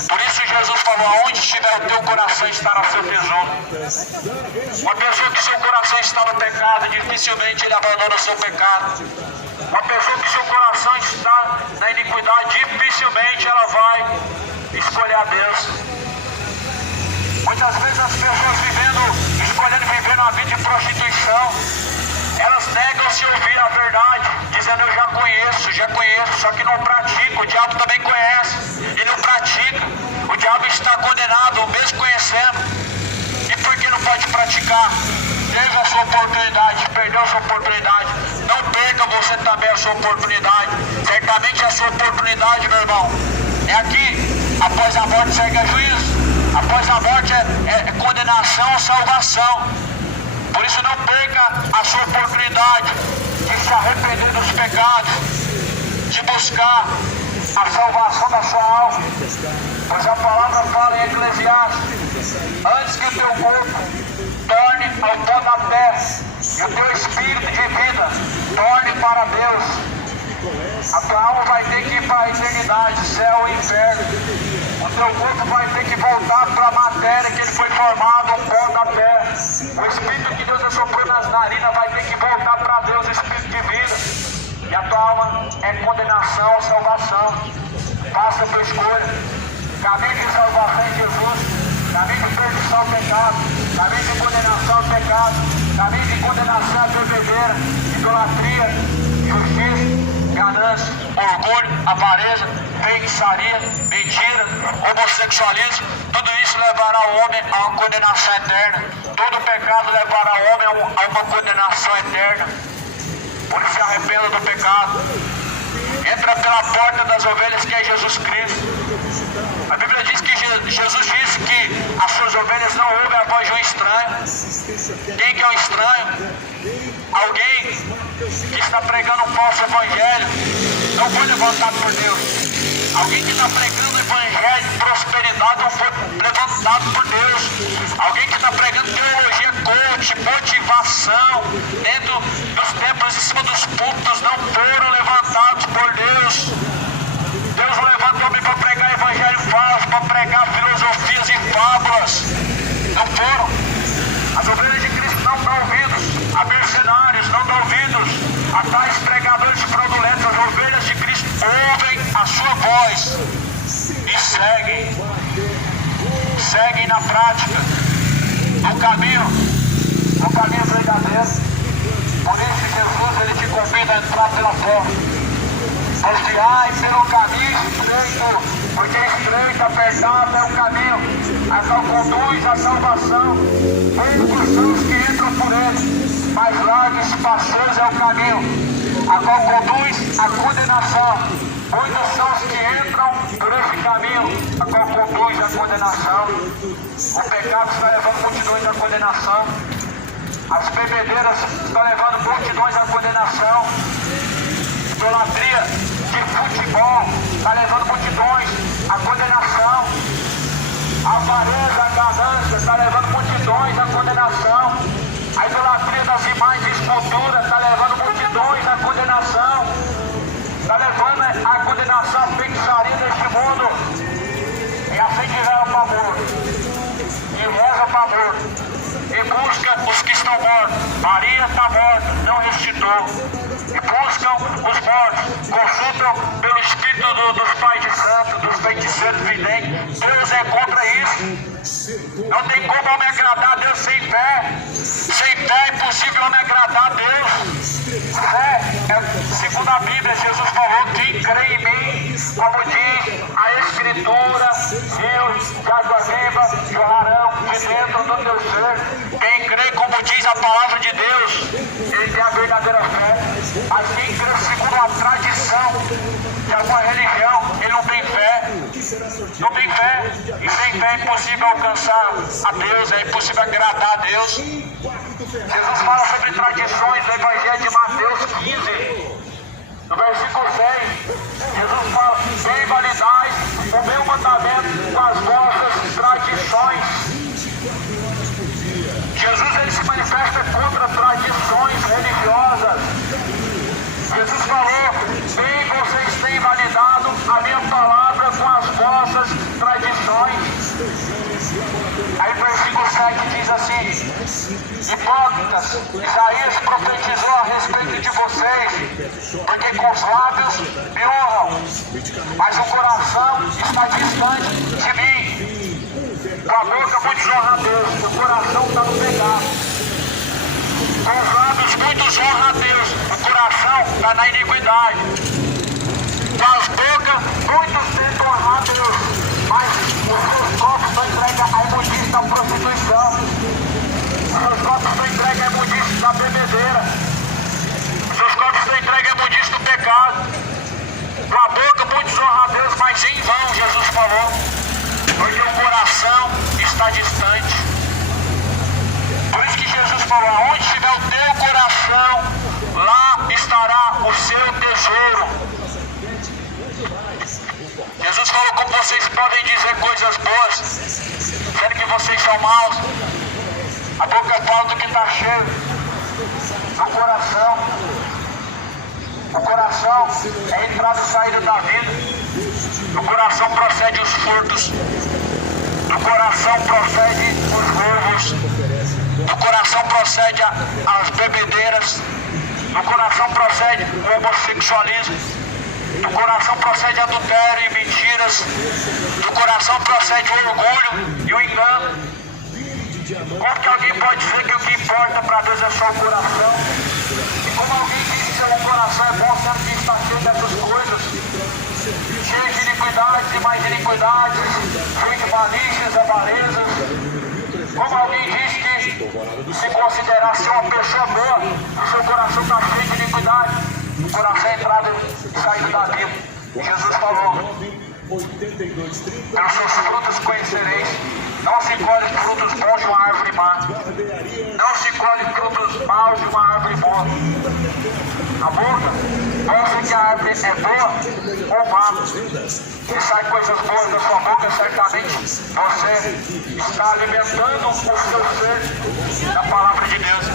Por isso Jesus falou: aonde estiver o teu coração estará seu tesouro. Uma pessoa que seu coração está no pecado, dificilmente ele abandona o seu pecado. Uma pessoa que seu coração está na iniquidade, dificilmente ela vai escolher a Deus. Muitas vezes as pessoas escolhendo viver na vida de prostituição, elas negam-se a ouvir a verdade, dizendo: eu já conheço, só que não pratica. O diabo também conhece e não pratica. O diabo está condenado, mesmo conhecendo. E por que não pode praticar? Teve a sua oportunidade, perdeu a sua oportunidade. Não perca você também a sua oportunidade. Certamente a sua oportunidade, meu irmão, é aqui. Após a morte segue a juízo. Após a morte é condenação ou salvação. Por isso não perca a sua oportunidade de se arrepender dos pecados, de buscar a salvação da sua alma. Pois a palavra fala em Eclesiastes: antes que o teu corpo torne ao pó da terra e o teu espírito de vida torne para Deus, a tua alma vai ter que ir para a eternidade, céu e inferno. O teu corpo vai ter que voltar para a matéria que ele foi formado, o pó da terra. O Espírito que Deus assoprou nas narinas vai ter que voltar para Deus, o Espírito de vida. E a tua alma é condenação ou salvação. Faça a tua escolha. Caminho de salvação em Jesus, caminho de perdição ao pecado, caminho de condenação ao pecado, caminho de condenação à bebedeira, idolatria, justiça, ganância, orgulho, avareza, feitiçaria, mentira, homossexualismo. Tudo isso levará o homem a uma condenação eterna. Todo pecado levará o homem a uma condenação eterna. Por isso se arrependa do pecado. Entra pela porta das ovelhas, que é Jesus Cristo. A Bíblia diz que Jesus disse que as suas ovelhas não ouvem a voz de um estranho. Quem que é um estranho? Alguém que está pregando um falso evangelho. Não foi levantado por Deus. Alguém que está pregando o evangelho de prosperidade não foi levantado por Deus. Alguém que está pregando teologia coach, motivação dentro dos templos, em cima dos púlpitos, não foram levantados por Deus. Deus não levanta homem para pregar evangelho falso, para pregar filosofias e fábulas. Não foram. As ovelhas de Cristo não dão ouvidos a mercenários, não dão ouvidos a tais pregadores fraudulentos. As ovelhas de Cristo ouvem a sua voz e seguem na prática, no caminho verdadeiro. Por isso Jesus, ele te convida a entrar pela porta. Ansiai pelo caminho estreito, porque estreito, apertado é o caminho, a qual conduz à salvação. Poucos são os que entram por ele, mas largo e espaçoso é o caminho, a qual conduz à condenação. Muitos são os que entram por esse caminho, a qual conduz à condenação. O pecado está levando multidões à condenação. As bebedeiras estão levando multidões à condenação. Idolatria de futebol está levando multidões à condenação. A avareza, a ganância está levando multidões à condenação. A idolatria das imagens de escultura está levando multidões à condenação. Está levando a condenação, a feitiçaria deste mundo. E assim que reza o pavor. E reza o pavor. E busca os que estão mortos. Maria está morta, não ressuscitou. E buscam os mortos, consultam pelo Espírito dos pais de santo, dos feiticeiros videntes. Deus é contra isso. Não tem como eu me agradar a Deus sem fé. Sem fé é impossível eu me agradar a Deus. Fé, segundo a Bíblia, Jesus falou: quem crê em mim, como diz a Escritura, rios de água viva jorrarão de dentro do teu ser. Quem crê, como diz a palavra de Deus, ele tem a verdadeira fé. Mas quem crê segundo a tradição de alguma religião, ele não tem fé. Não tem fé. E sem fé é impossível alcançar a Deus, é impossível agradar a Deus. Jesus fala sobre tradições no Evangelho de Mateus 15, no versículo 6. Jesus fala: bem validais o meu mandamento com as vossas tradições. Jesus, ele se manifesta contra tradições religiosas. Jesus falou: bem vocês têm validado a minha palavra com as vossas tradições. Aí o versículo 7 diz assim: hipócritas, Isaías profetizou a respeito de vocês, porque com os lábios me honram, mas o coração está distante de mim. Com a boca muitos honram a Deus, o coração está no pecado. Com os lábios muitos honram a Deus, o coração está na iniquidade. Com as bocas muitos tentam honrar a Deus, mas os seus corpos são entregues à imundícia da prostituição. Os seus corpos são entregues à imundícia da bebedeira. Os seus corpos são entregues à imundícia do pecado. Com a boca muitos honram a Deus, mas em vão, Jesus falou. porque o coração está distante. Por isso que Jesus falou, aonde estiver o teu coração, lá estará o seu tesouro. Jesus falou, como vocês podem dizer coisas boas, sendo que vocês são maus. A boca fala do que está cheio do coração. O coração é a entrada e saída da vida. Do coração procede os furtos. Do coração procede os roubos. Do coração procede as bebedeiras. Do coração procede o homossexualismo. Do coração procede adultério e mentiras. Do coração procede o orgulho e o engano. Como que alguém pode dizer que o que importa para Deus é só o coração? E como alguém diz que o coração é bom, sendo que está cheio dessas coisas? Cheio de iniquidades e mais iniquidades, cheio de malícias, avarezas. Como alguém diz que se considerar ser uma pessoa boa, o seu coração está cheio de iniquidade, o coração é entrada e saída da vida. E Jesus falou, pelos seus frutos conhecereis. Não se colhe frutos bons de uma árvore má. Não se colhe frutos maus de uma árvore boa. A boca mostra que a árvore é boa ou má. Se sai coisas boas da sua boca, certamente você está alimentando o seu ser da palavra de Deus.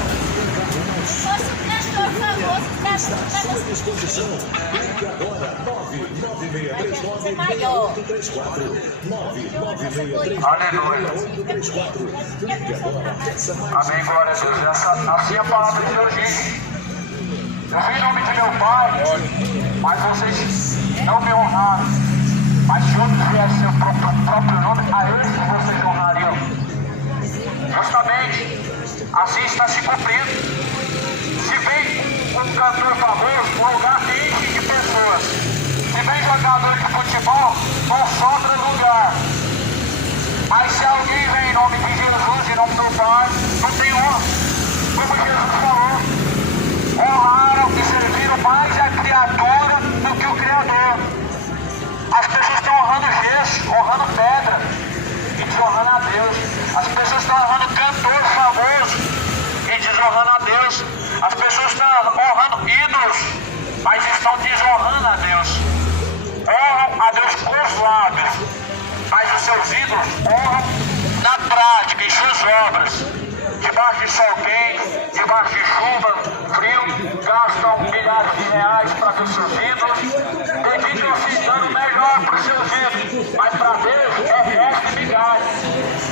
Sua disposição. Ligue agora. 996396834. 996396834. Ligue agora. Amém, glória a Deus. Assim é a palavra de Deus diz. Eu vim em nome de meu Pai, mas vocês não me honraram. Mas se outros viessem seu próprio nome, a eles vocês honrariam. Justamente, assim está se cumprindo. Se vem um cantor famoso, um lugar que enche de pessoas. Se vem jogador de futebol, consome o lugar. Mas se alguém vem em nome de Jesus, em nome do Pai, não tem honra. Como Jesus falou, honraram e serviram mais a criatura do que o Criador. As pessoas estão honrando gesso, honrando pedra e desonrando a Deus. As pessoas estão honrando cantor famoso e desonrando a Deus. As pessoas estão honrando ídolos, mas estão desonrando a Deus. Honram a Deus com os lábios, mas os seus ídolos honram na prática, em suas obras. Debaixo de sol quente, debaixo de chuva, frio, gastam milhares de reais para ter seus ídolos, dedicam-se dando melhor para os seus ídolos, mas para Deus é resto e migalha.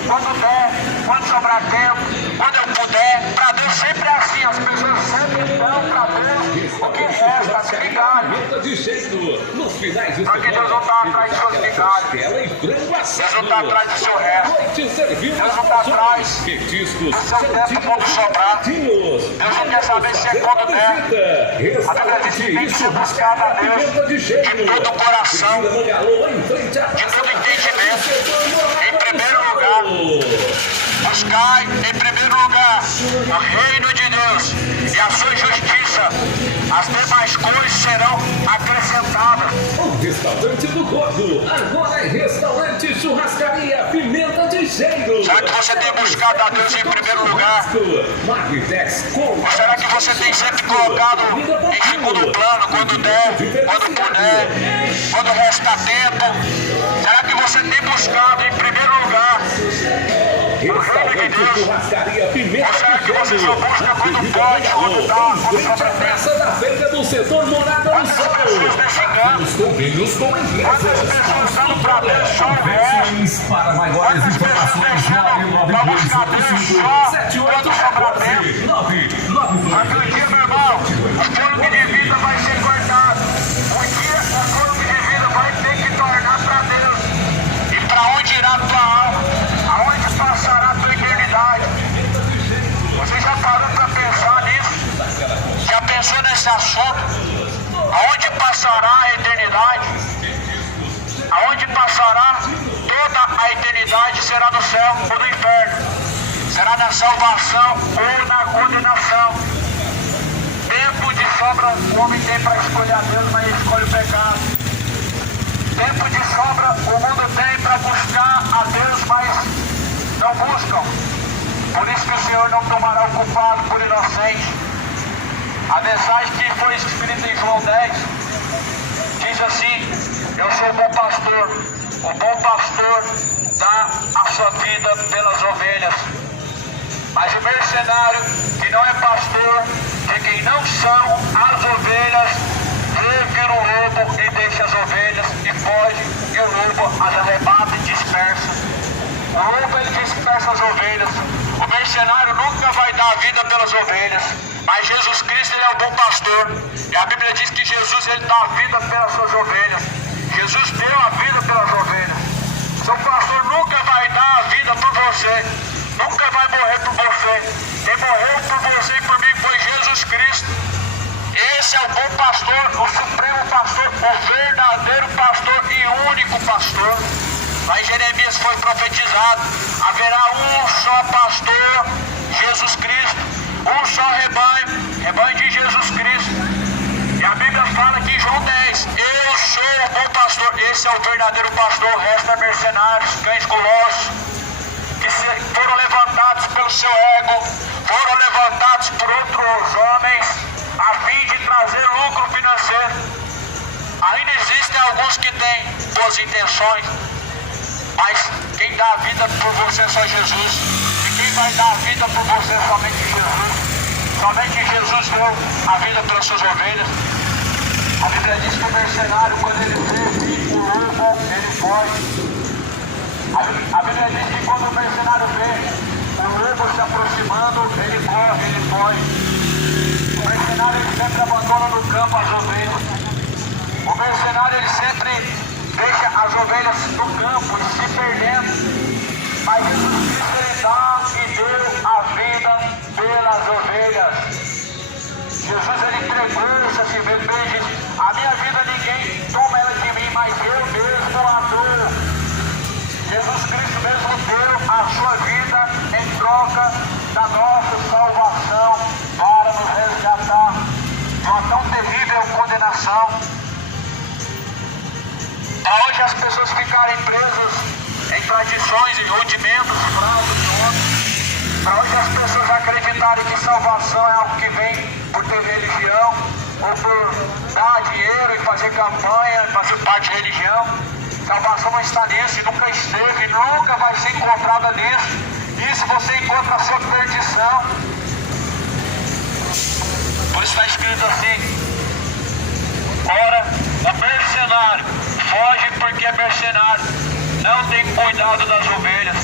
Quando der, quando sobrar tempo, quando eu puder, para Deus sempre é assim, as pessoas sempre dão para Deus o que resta, as migalhas. Porque Deus não está atrás de suas migalhas, Deus não está atrás do seu resto, Deus não está atrás do seu tempo quando sobrar. Deus não quer saber se é quando der. A Bíblia diz que tem que ser buscado a Deus de todo o coração, de todo entendimento. Em primeiro lugar, buscai em primeiro lugar o reino de Deus e a sua justiça. As demais coisas serão acrescentadas. O restaurante do Gordo agora é restaurante Churrascaria Pimenta de Cheiro. Será que você tem buscado a Deus em primeiro lugar? Ou será que você tem sempre colocado em segundo plano, quando der, quando puder, quando resta tempo? Será que você tem buscado em primeiro lugar o reino de Deus? Ou será que você só busca quando pode, quando dá, quando sobra tempo? Praça da Feira do Setor Morada do Quantas pessoas Sol. nesse engano? Os convênios com Quantas empresas. pessoas dando pra Deus só o resto? Para maiores Quantas pessoas deixando pra buscar Deus só quando sobra tempo? Acredite, meu irmão, o fôlego de vida vai ser cortado. Um dia o fôlego de vida vai ter que tornar pra Deus. E pra onde irá a tua alma? Aonde passará a tua eternidade? Você já parou pra pensar nisso? Já pensou nesse assunto? Aonde passará a eternidade? Aonde passará toda a eternidade? Será no céu ou no inferno? Será na salvação ou na condenação? Tempo de sobra o homem tem para escolher a Deus, mas ele escolhe o pecado. Tempo de sobra o mundo tem para buscar a Deus, mas não buscam. Por isso que o Senhor não tomará o culpado por inocente. A mensagem que foi escrita em João 10 diz assim: eu sou o bom pastor. O bom pastor dá a sua vida pelas ovelhas. Mas o mercenário, que não é pastor, de quem não são as ovelhas, vê que no lobo e deixa as ovelhas e foge, e o lobo as arrebata e dispersa. O lobo ele dispersa as ovelhas. O mercenário nunca vai dar a vida pelas ovelhas. Mas Jesus Cristo ele é o bom pastor. E a Bíblia diz que Jesus ele dá a vida pelas suas ovelhas. Jesus deu a vida pelas ovelhas. Seu pastor nunca vai dar a vida por você. Nunca vai morrer por você. Quem morreu por você e por mim foi Jesus Cristo. Esse é o bom pastor, o supremo pastor, o verdadeiro pastor e único pastor. Lá em Jeremias foi profetizado: haverá um só pastor, Jesus Cristo, um só rebanho, rebanho de Jesus Cristo. E a Bíblia fala aqui em João 10: eu sou o bom pastor. Esse é o verdadeiro pastor. O resto é mercenários, cães gulosos, que foram levantados pelo seu ego, foram levantados por outros homens, a fim de trazer lucro financeiro. Ainda existem alguns que têm boas intenções, mas quem dá a vida por você é só Jesus. E quem vai dar a vida por você é somente Jesus. Somente Jesus deu a vida pelas suas ovelhas. A Bíblia diz que o mercenário, quando ele vê o lobo, ele foge. A Bíblia diz que quando o mercenário vê o lobo se aproximando, ele corre, ele foge. O mercenário ele sempre abandona no campo as ovelhas. O mercenário ele sempre deixa as ovelhas no campo e se perdendo. Mas Jesus Cristo ele dá e deu a vida pelas ovelhas. Jesus ele entregou-se a si mesmo. Ele disse: a minha vida ninguém toma ela de mim, mas eu mesmo a dou. Jesus Cristo mesmo deu a sua vida em troca da nossa salvação para nos resgatar de uma tão terrível condenação. Para hoje as pessoas ficarem presas em tradições e rudimentos, fraudes e outros. Para hoje as pessoas acreditarem que salvação é algo que vem por ter religião ou por dar dinheiro e fazer campanha, fazer parte de religião. Salvação não está nisso, e nunca esteve, e nunca vai ser encontrada nisso. Nisso você encontra a sua perdição. Por isso está escrito assim: ora, o mercenário foge porque é mercenário, não tem cuidado das ovelhas.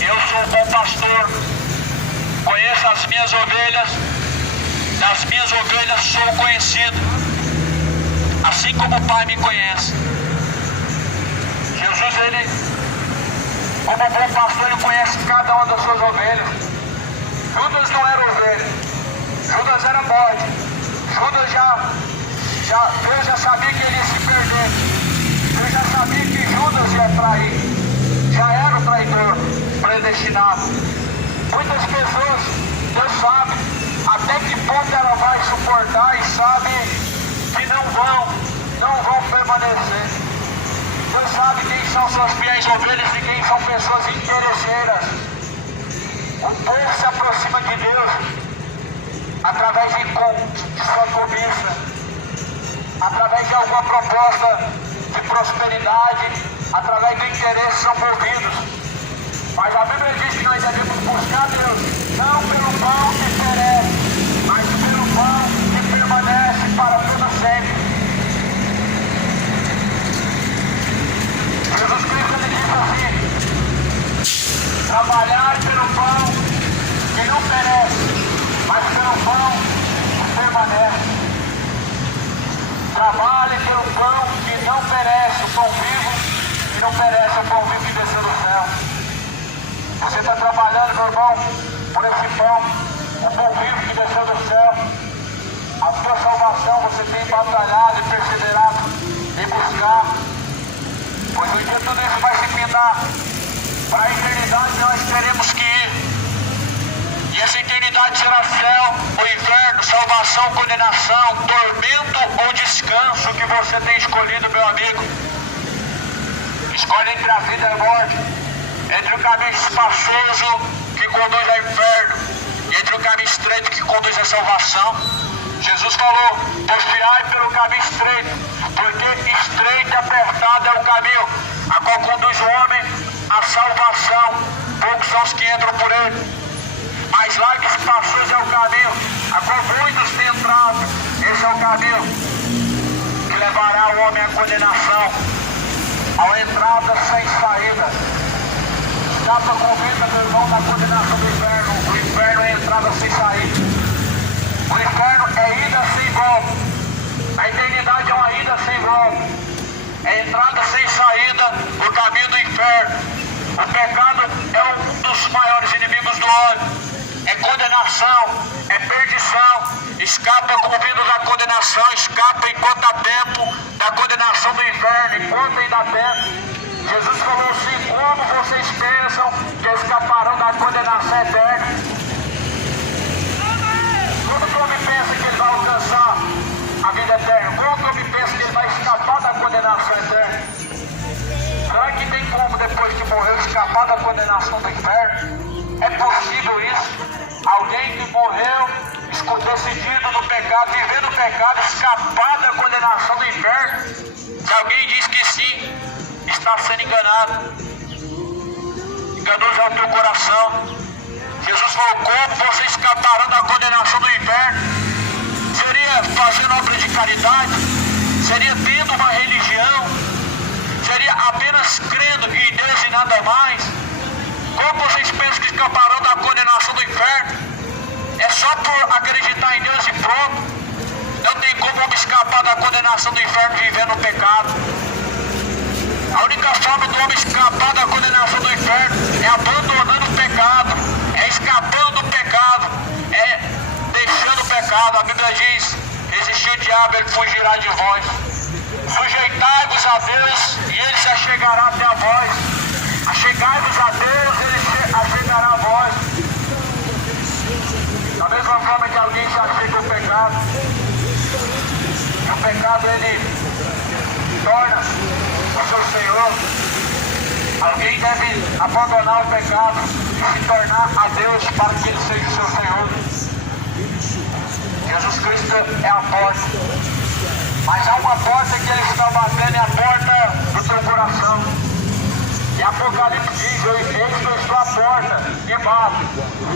Eu sou o bom pastor, conheço as minhas ovelhas, das minhas ovelhas sou conhecido, assim como o Pai me conhece. Jesus, ele, como bom pastor, ele conhece cada uma das suas ovelhas. Judas não era ovelha, Judas era bode. Judas Deus já sabia que ele ia se perder. Deus já sabia que Judas ia trair. Já era o traidor predestinado. Muitas pessoas, Deus sabe até que ponto ela vai suportar e sabe que não vão permanecer. Deus sabe quem são suas fiéis ovelhas e quem são pessoas interesseiras. O povo se aproxima de Deus através de sua cobiça, através de alguma proposta de prosperidade, através do interesse são movidos. Mas a Bíblia diz que nós devemos buscar Deus, não pelo pão que perece, mas pelo pão que permanece para todo sempre. Jesus Cristo ele diz assim: trabalhar pelo pão que não perece, mas pelo pão que permanece. Trabalhe pelo pão que não perece, o pão vivo que não perece, o pão vivo que desceu do céu. Você está trabalhando, meu irmão, por esse pão, o pão vivo que desceu do céu. A sua salvação você tem batalhado e perseverado em buscar. Pois um dia tudo isso vai se findar. Para a eternidade nós teremos que ir. E essa eternidade será céu ou inferno, salvação, condenação, tormento ou descanso que você tem escolhido, meu amigo. Escolhe entre a vida e a morte, entre o caminho espaçoso que conduz ao inferno e entre o caminho estreito que conduz à salvação. Jesus falou: confiai pelo caminho estreito, porque estreito e apertado é o caminho a qual conduz o homem à salvação. Poucos são os que entram por ele. Mais largo e espaçoso é o caminho a qual muitos têm entrado. Esse é o caminho que levará o homem à condenação, a uma entrada sem saída. Escapa com vida, meu irmão, da condenação do inferno. O inferno é entrada sem saída. O inferno é ida sem volta. A eternidade é uma ida sem volta. É entrada sem saída no caminho do inferno. O pecado é um dos maiores inimigos do homem. É condenação, é perdição. Escapa com vida da condenação. Escapa enquanto há tempo da condenação do inferno. Enquanto ainda há tempo. Jesus falou assim: como vocês pensam que escaparão da condenação eterna? Como que o homem pensa que ele vai alcançar a vida eterna? Como que o homem pensa que ele vai escapar da condenação eterna? Será que tem como, depois que morreu, escapar da condenação do inferno? É possível isso? Alguém que morreu, decidido no pecado, vivendo o pecado, escapar da condenação do inferno? Se alguém diz que sim, está sendo enganado. Enganoso é o teu coração. Jesus falou: como você escaparão da condenação do inferno? Seria fazendo obra de caridade? Seria tendo uma religião? Seria apenas crendo em Deus e nada mais? Como vocês pensam que escaparão da condenação do inferno? É só por acreditar em Deus e pronto? Não tem como escapar da condenação do inferno vivendo o pecado. A única forma do homem escapar da condenação do inferno é abandonando o pecado, é escapando do pecado, é deixando o pecado. A Bíblia diz: resistir o diabo, ele fugirá de vós. Sujeitai-vos a Deus e ele se achegará até a vós. Achegai-vos a Deus e ele se achegará a vós. Da mesma forma que alguém se achega ao pecado, o pecado ele torna o seu Senhor. Alguém deve abandonar o pecado e se tornar a Deus para que ele seja o seu Senhor. Jesus Cristo é a porta, mas há uma porta que ele está batendo, é a porta do teu coração. E Apocalipse diz: eis que eu estou à porta e bato.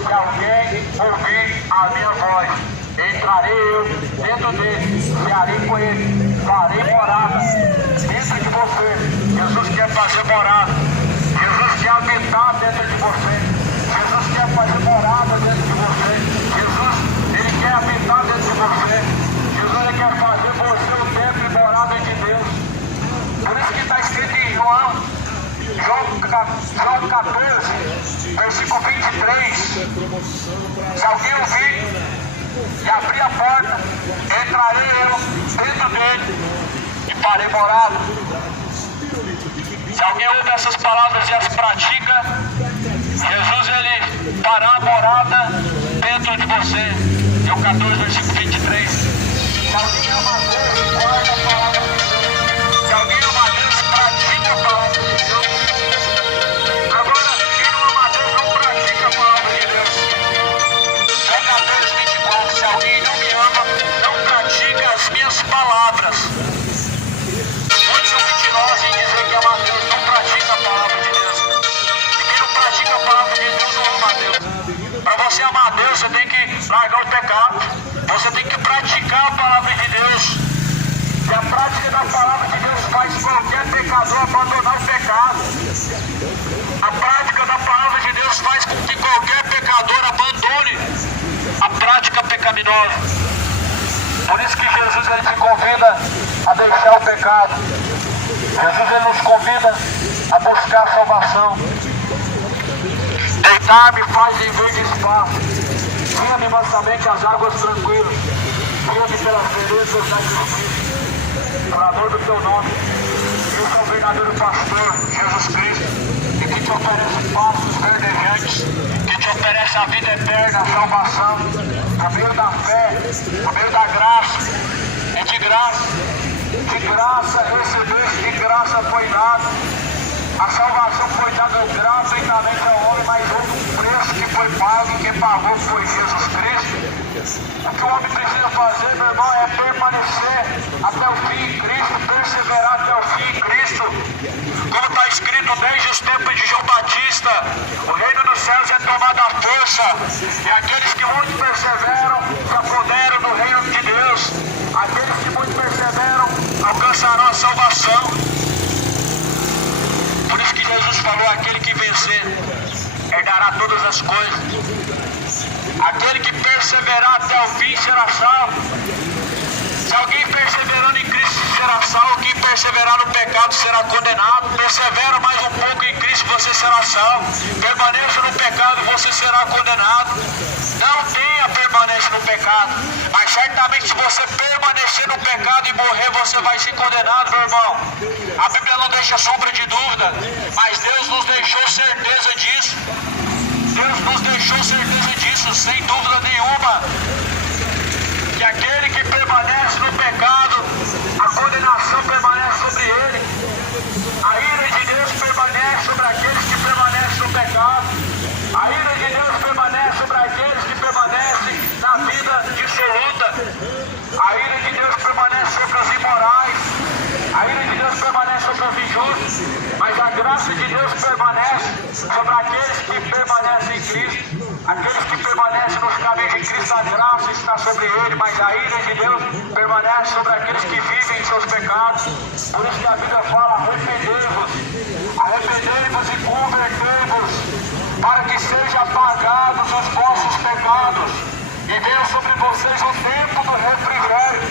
Se alguém ouvir a minha voz, entrarei eu dentro dele, cearei com ele, farei morada dentro de você. Jesus quer fazer morada. Jesus quer habitar dentro de você. Jesus quer fazer morada dentro de você. Jesus, ele quer habitar dentro de você. Jesus, ele quer fazer você o templo e morada de Deus. Por isso que está escrito em João 14, versículo 23. Se alguém ouvir e abrir a porta, entrarei eu dentro dele e farei morada. Se alguém ouve essas palavras e as pratica, Jesus ele fará morada dentro de você. João 14, versículo 23. Se alguém ama Deus, guarda a palavra de Deus. Se alguém ama Deus, pratica a palavra de Deus. Agora, quem não ama Deus, não pratica a palavra de Deus. João 14, 24. Se alguém não me ama, não pratica as minhas palavras. Muitos são mentirosos em dizer que ama a Deus, não pratica a palavra de Deus. E quem não pratica a palavra de Deus não ama a Deus. Para você amar a Deus, você tem que largar o pecado. Você tem que praticar a palavra de Deus. E a prática da palavra de Deus faz qualquer pecador abandonar o pecado. A prática da palavra de Deus faz com que qualquer pecador abandone a prática pecaminosa. Por isso que Jesus ele te convida a deixar o pecado. Jesus ele nos convida a buscar a salvação. Deitar-me faz em vez de espaço. Guia-me mansamente as águas tranquilas. Guia-me pelas veredas da justiça. Pelo amor do teu nome. Eu sou o verdadeiro pastor, Jesus Cristo, e que te oferece pastos verdejantes, que te oferece a vida eterna, a salvação, por meio da fé, por meio da graça. É de graça recebeste, de graça foi dado. A salvação foi dada gratuitamente ao homem, mas houve um preço que foi pago e quem pagou foi Jesus Cristo. O que o homem precisa fazer, meu irmão, é permanecer até o fim em Cristo, perseverar até o fim em Cristo. Como está escrito desde os tempos de João Batista, o reino dos céus é tomado à força, e aqueles que muito perseveram se apoderam do reino de Deus. Aqueles que muito perseveram alcançarão a salvação. Por isso que Jesus falou, aquele que vencer herdará todas as coisas. Aquele que perseverar até o fim será salvo. Se alguém perseverando em Cristo será salvo, quem perseverar no pecado será condenado. Persevera mais um pouco em Cristo, você será salvo. Permaneça no pecado, você será condenado. Não tenha permanência no pecado, mas certamente se você permanecer no pecado e morrer, você vai ser condenado, meu irmão. A Bíblia não deixa sombra de dúvida, mas Deus nos deixou certeza disso. Deus nos deixou certeza disso, sem dúvida nenhuma. Que aquele que permanece no pecado, a condenação permanece sobre ele. A ira de Deus permanece sobre aqueles que permanecem no pecado. A ira de Deus permanece sobre aqueles que permanecem na vida dissoluta. A ira de Deus permanece sobre os imorais. A ira de Deus permanece sobre os injustos. Mas a graça de Deus permanece sobre aqueles que permanecem em Cristo. Aqueles que permanecem nos caminhos de Cristo, a graça está sobre ele, mas a ira de Deus permanece sobre aqueles que vivem em seus pecados. Por isso que a Bíblia fala, arrependei-vos e convertei-vos, para que sejam apagados os vossos pecados, e venha sobre vocês o tempo do refrigério.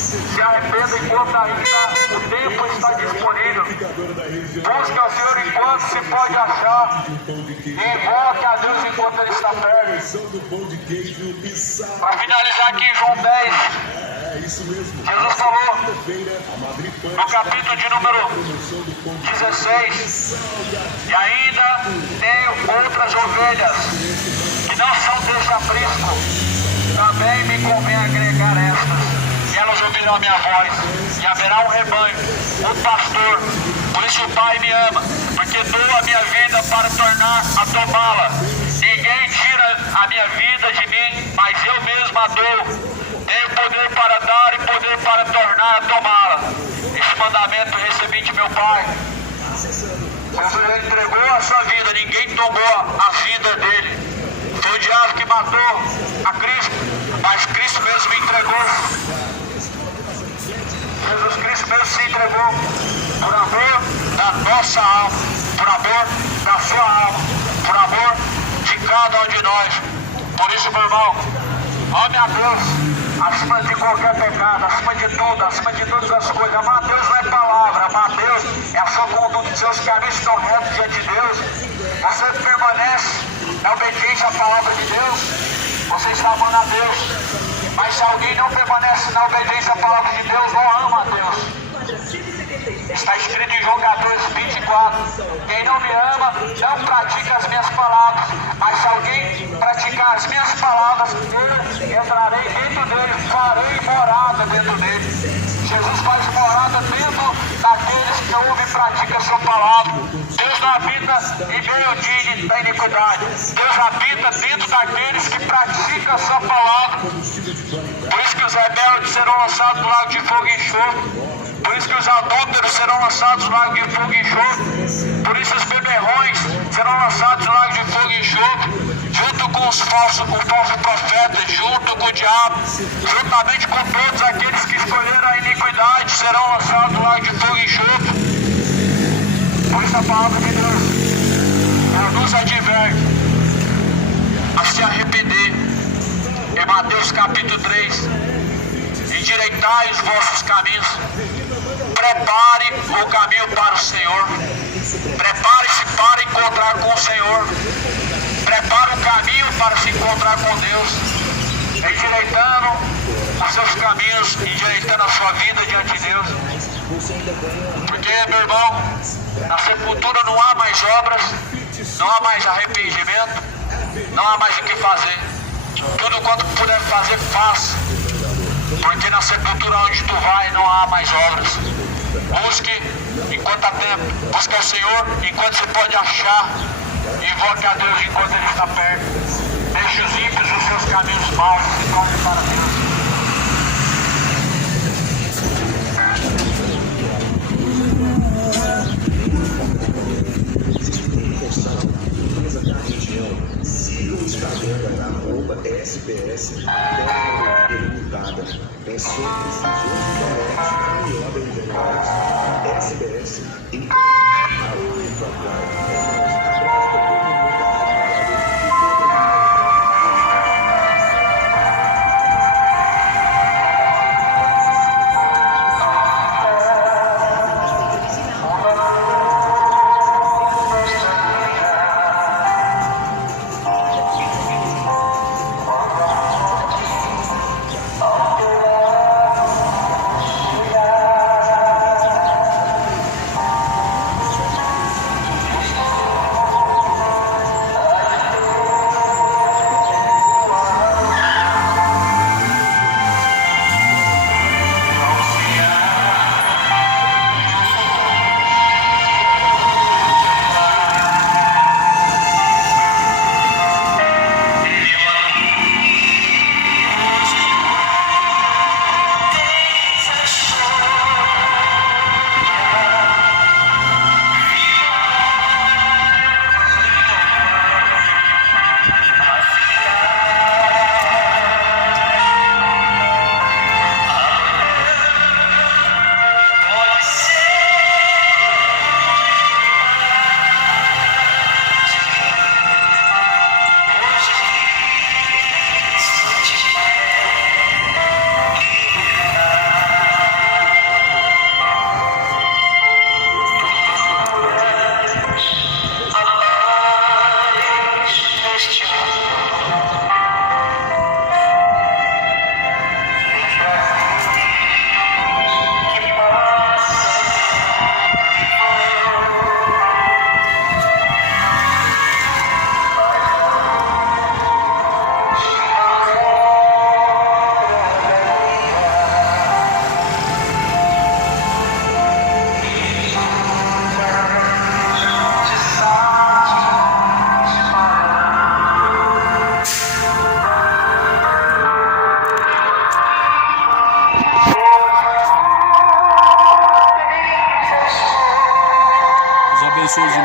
Se arrependa enquanto ainda o tempo está disponível. Busque ao Senhor enquanto se pode achar. E invoque a Deus enquanto Ele está perto. Para finalizar aqui em João 10, Jesus falou no capítulo de número 16: e ainda tenho outras ovelhas que não são deste aprisco, também me convém agregar estas. E elas ouvirão a minha voz, e haverá um rebanho, um pastor. Por isso o Pai me ama, porque dou a minha vida para tornar a tomá-la. Ninguém tira a minha vida de mim, mas eu mesmo a dou. Tenho poder para dar e poder para tornar a tomá-la. Esse mandamento recebi de meu Pai. Jesus entregou a sua vida, ninguém tomou a vida dele. Foi o diabo que matou a Cristo, mas Cristo mesmo entregou. Jesus Cristo mesmo se entregou por amor da nossa alma, por amor da sua alma, por amor de cada um de nós. Por isso, meu irmão, ame a Deus acima de qualquer pecado, acima de tudo, acima de todas as coisas. Amar a Deus não é palavra, amar a Deus é a sua conduta, seus caminhos estão retos diante de Deus. Você permanece na obediência à palavra de Deus, você está amando a Deus. Mas se alguém não permanece na obediência à palavra de Deus, não ama a Deus. Está escrito em João 14:24: quem não me ama, não pratica as minhas palavras. Mas se alguém praticar as minhas palavras, eu entrarei dentro dele, farei morada dentro dele. Jesus faz morada dentro daqueles que ouvem e praticam a sua palavra. Deus não habita em meio da iniquidade. Deus habita dentro daqueles que praticam a sua palavra. Por isso que os rebeldes serão lançados no lago de fogo e enxofre. Por isso que os adúlteros serão lançados no lago de fogo e enxofre. Por isso os beberrões serão lançados no lago de fogo e enxofre. Junto com os falsos profetas, junto com o diabo, juntamente com todos aqueles que escolheram a iniquidade, serão lançados no lago de fogo e enxofre. Por isso a palavra de Deus nos adverte a se arrepender. Em Mateus capítulo 3: endireitai os vossos caminhos, prepare o caminho para o Senhor, prepare-se para encontrar com o Senhor, prepare o caminho para se encontrar com Deus, endireitando os seus caminhos, endireitando a sua vida diante de Deus. Porque, meu irmão, na sepultura não há mais obras, não há mais arrependimento, não há mais o que fazer. Tudo quanto puder fazer, faça. Porque na sepultura onde tu vai não há mais obras. Busque enquanto há tempo. Busca o Senhor enquanto se pode achar. Invoque a Deus enquanto Ele está perto. Deixe os ímpios os seus caminhos maus e se torne para Deus. Empresa da região. Siga o Instagram @SPS Limitada. Pensou que precisou de internet, melhor da internet. SPS Internet. Alô, papai. É nóis. Abraço pra todo mundo da Abençoe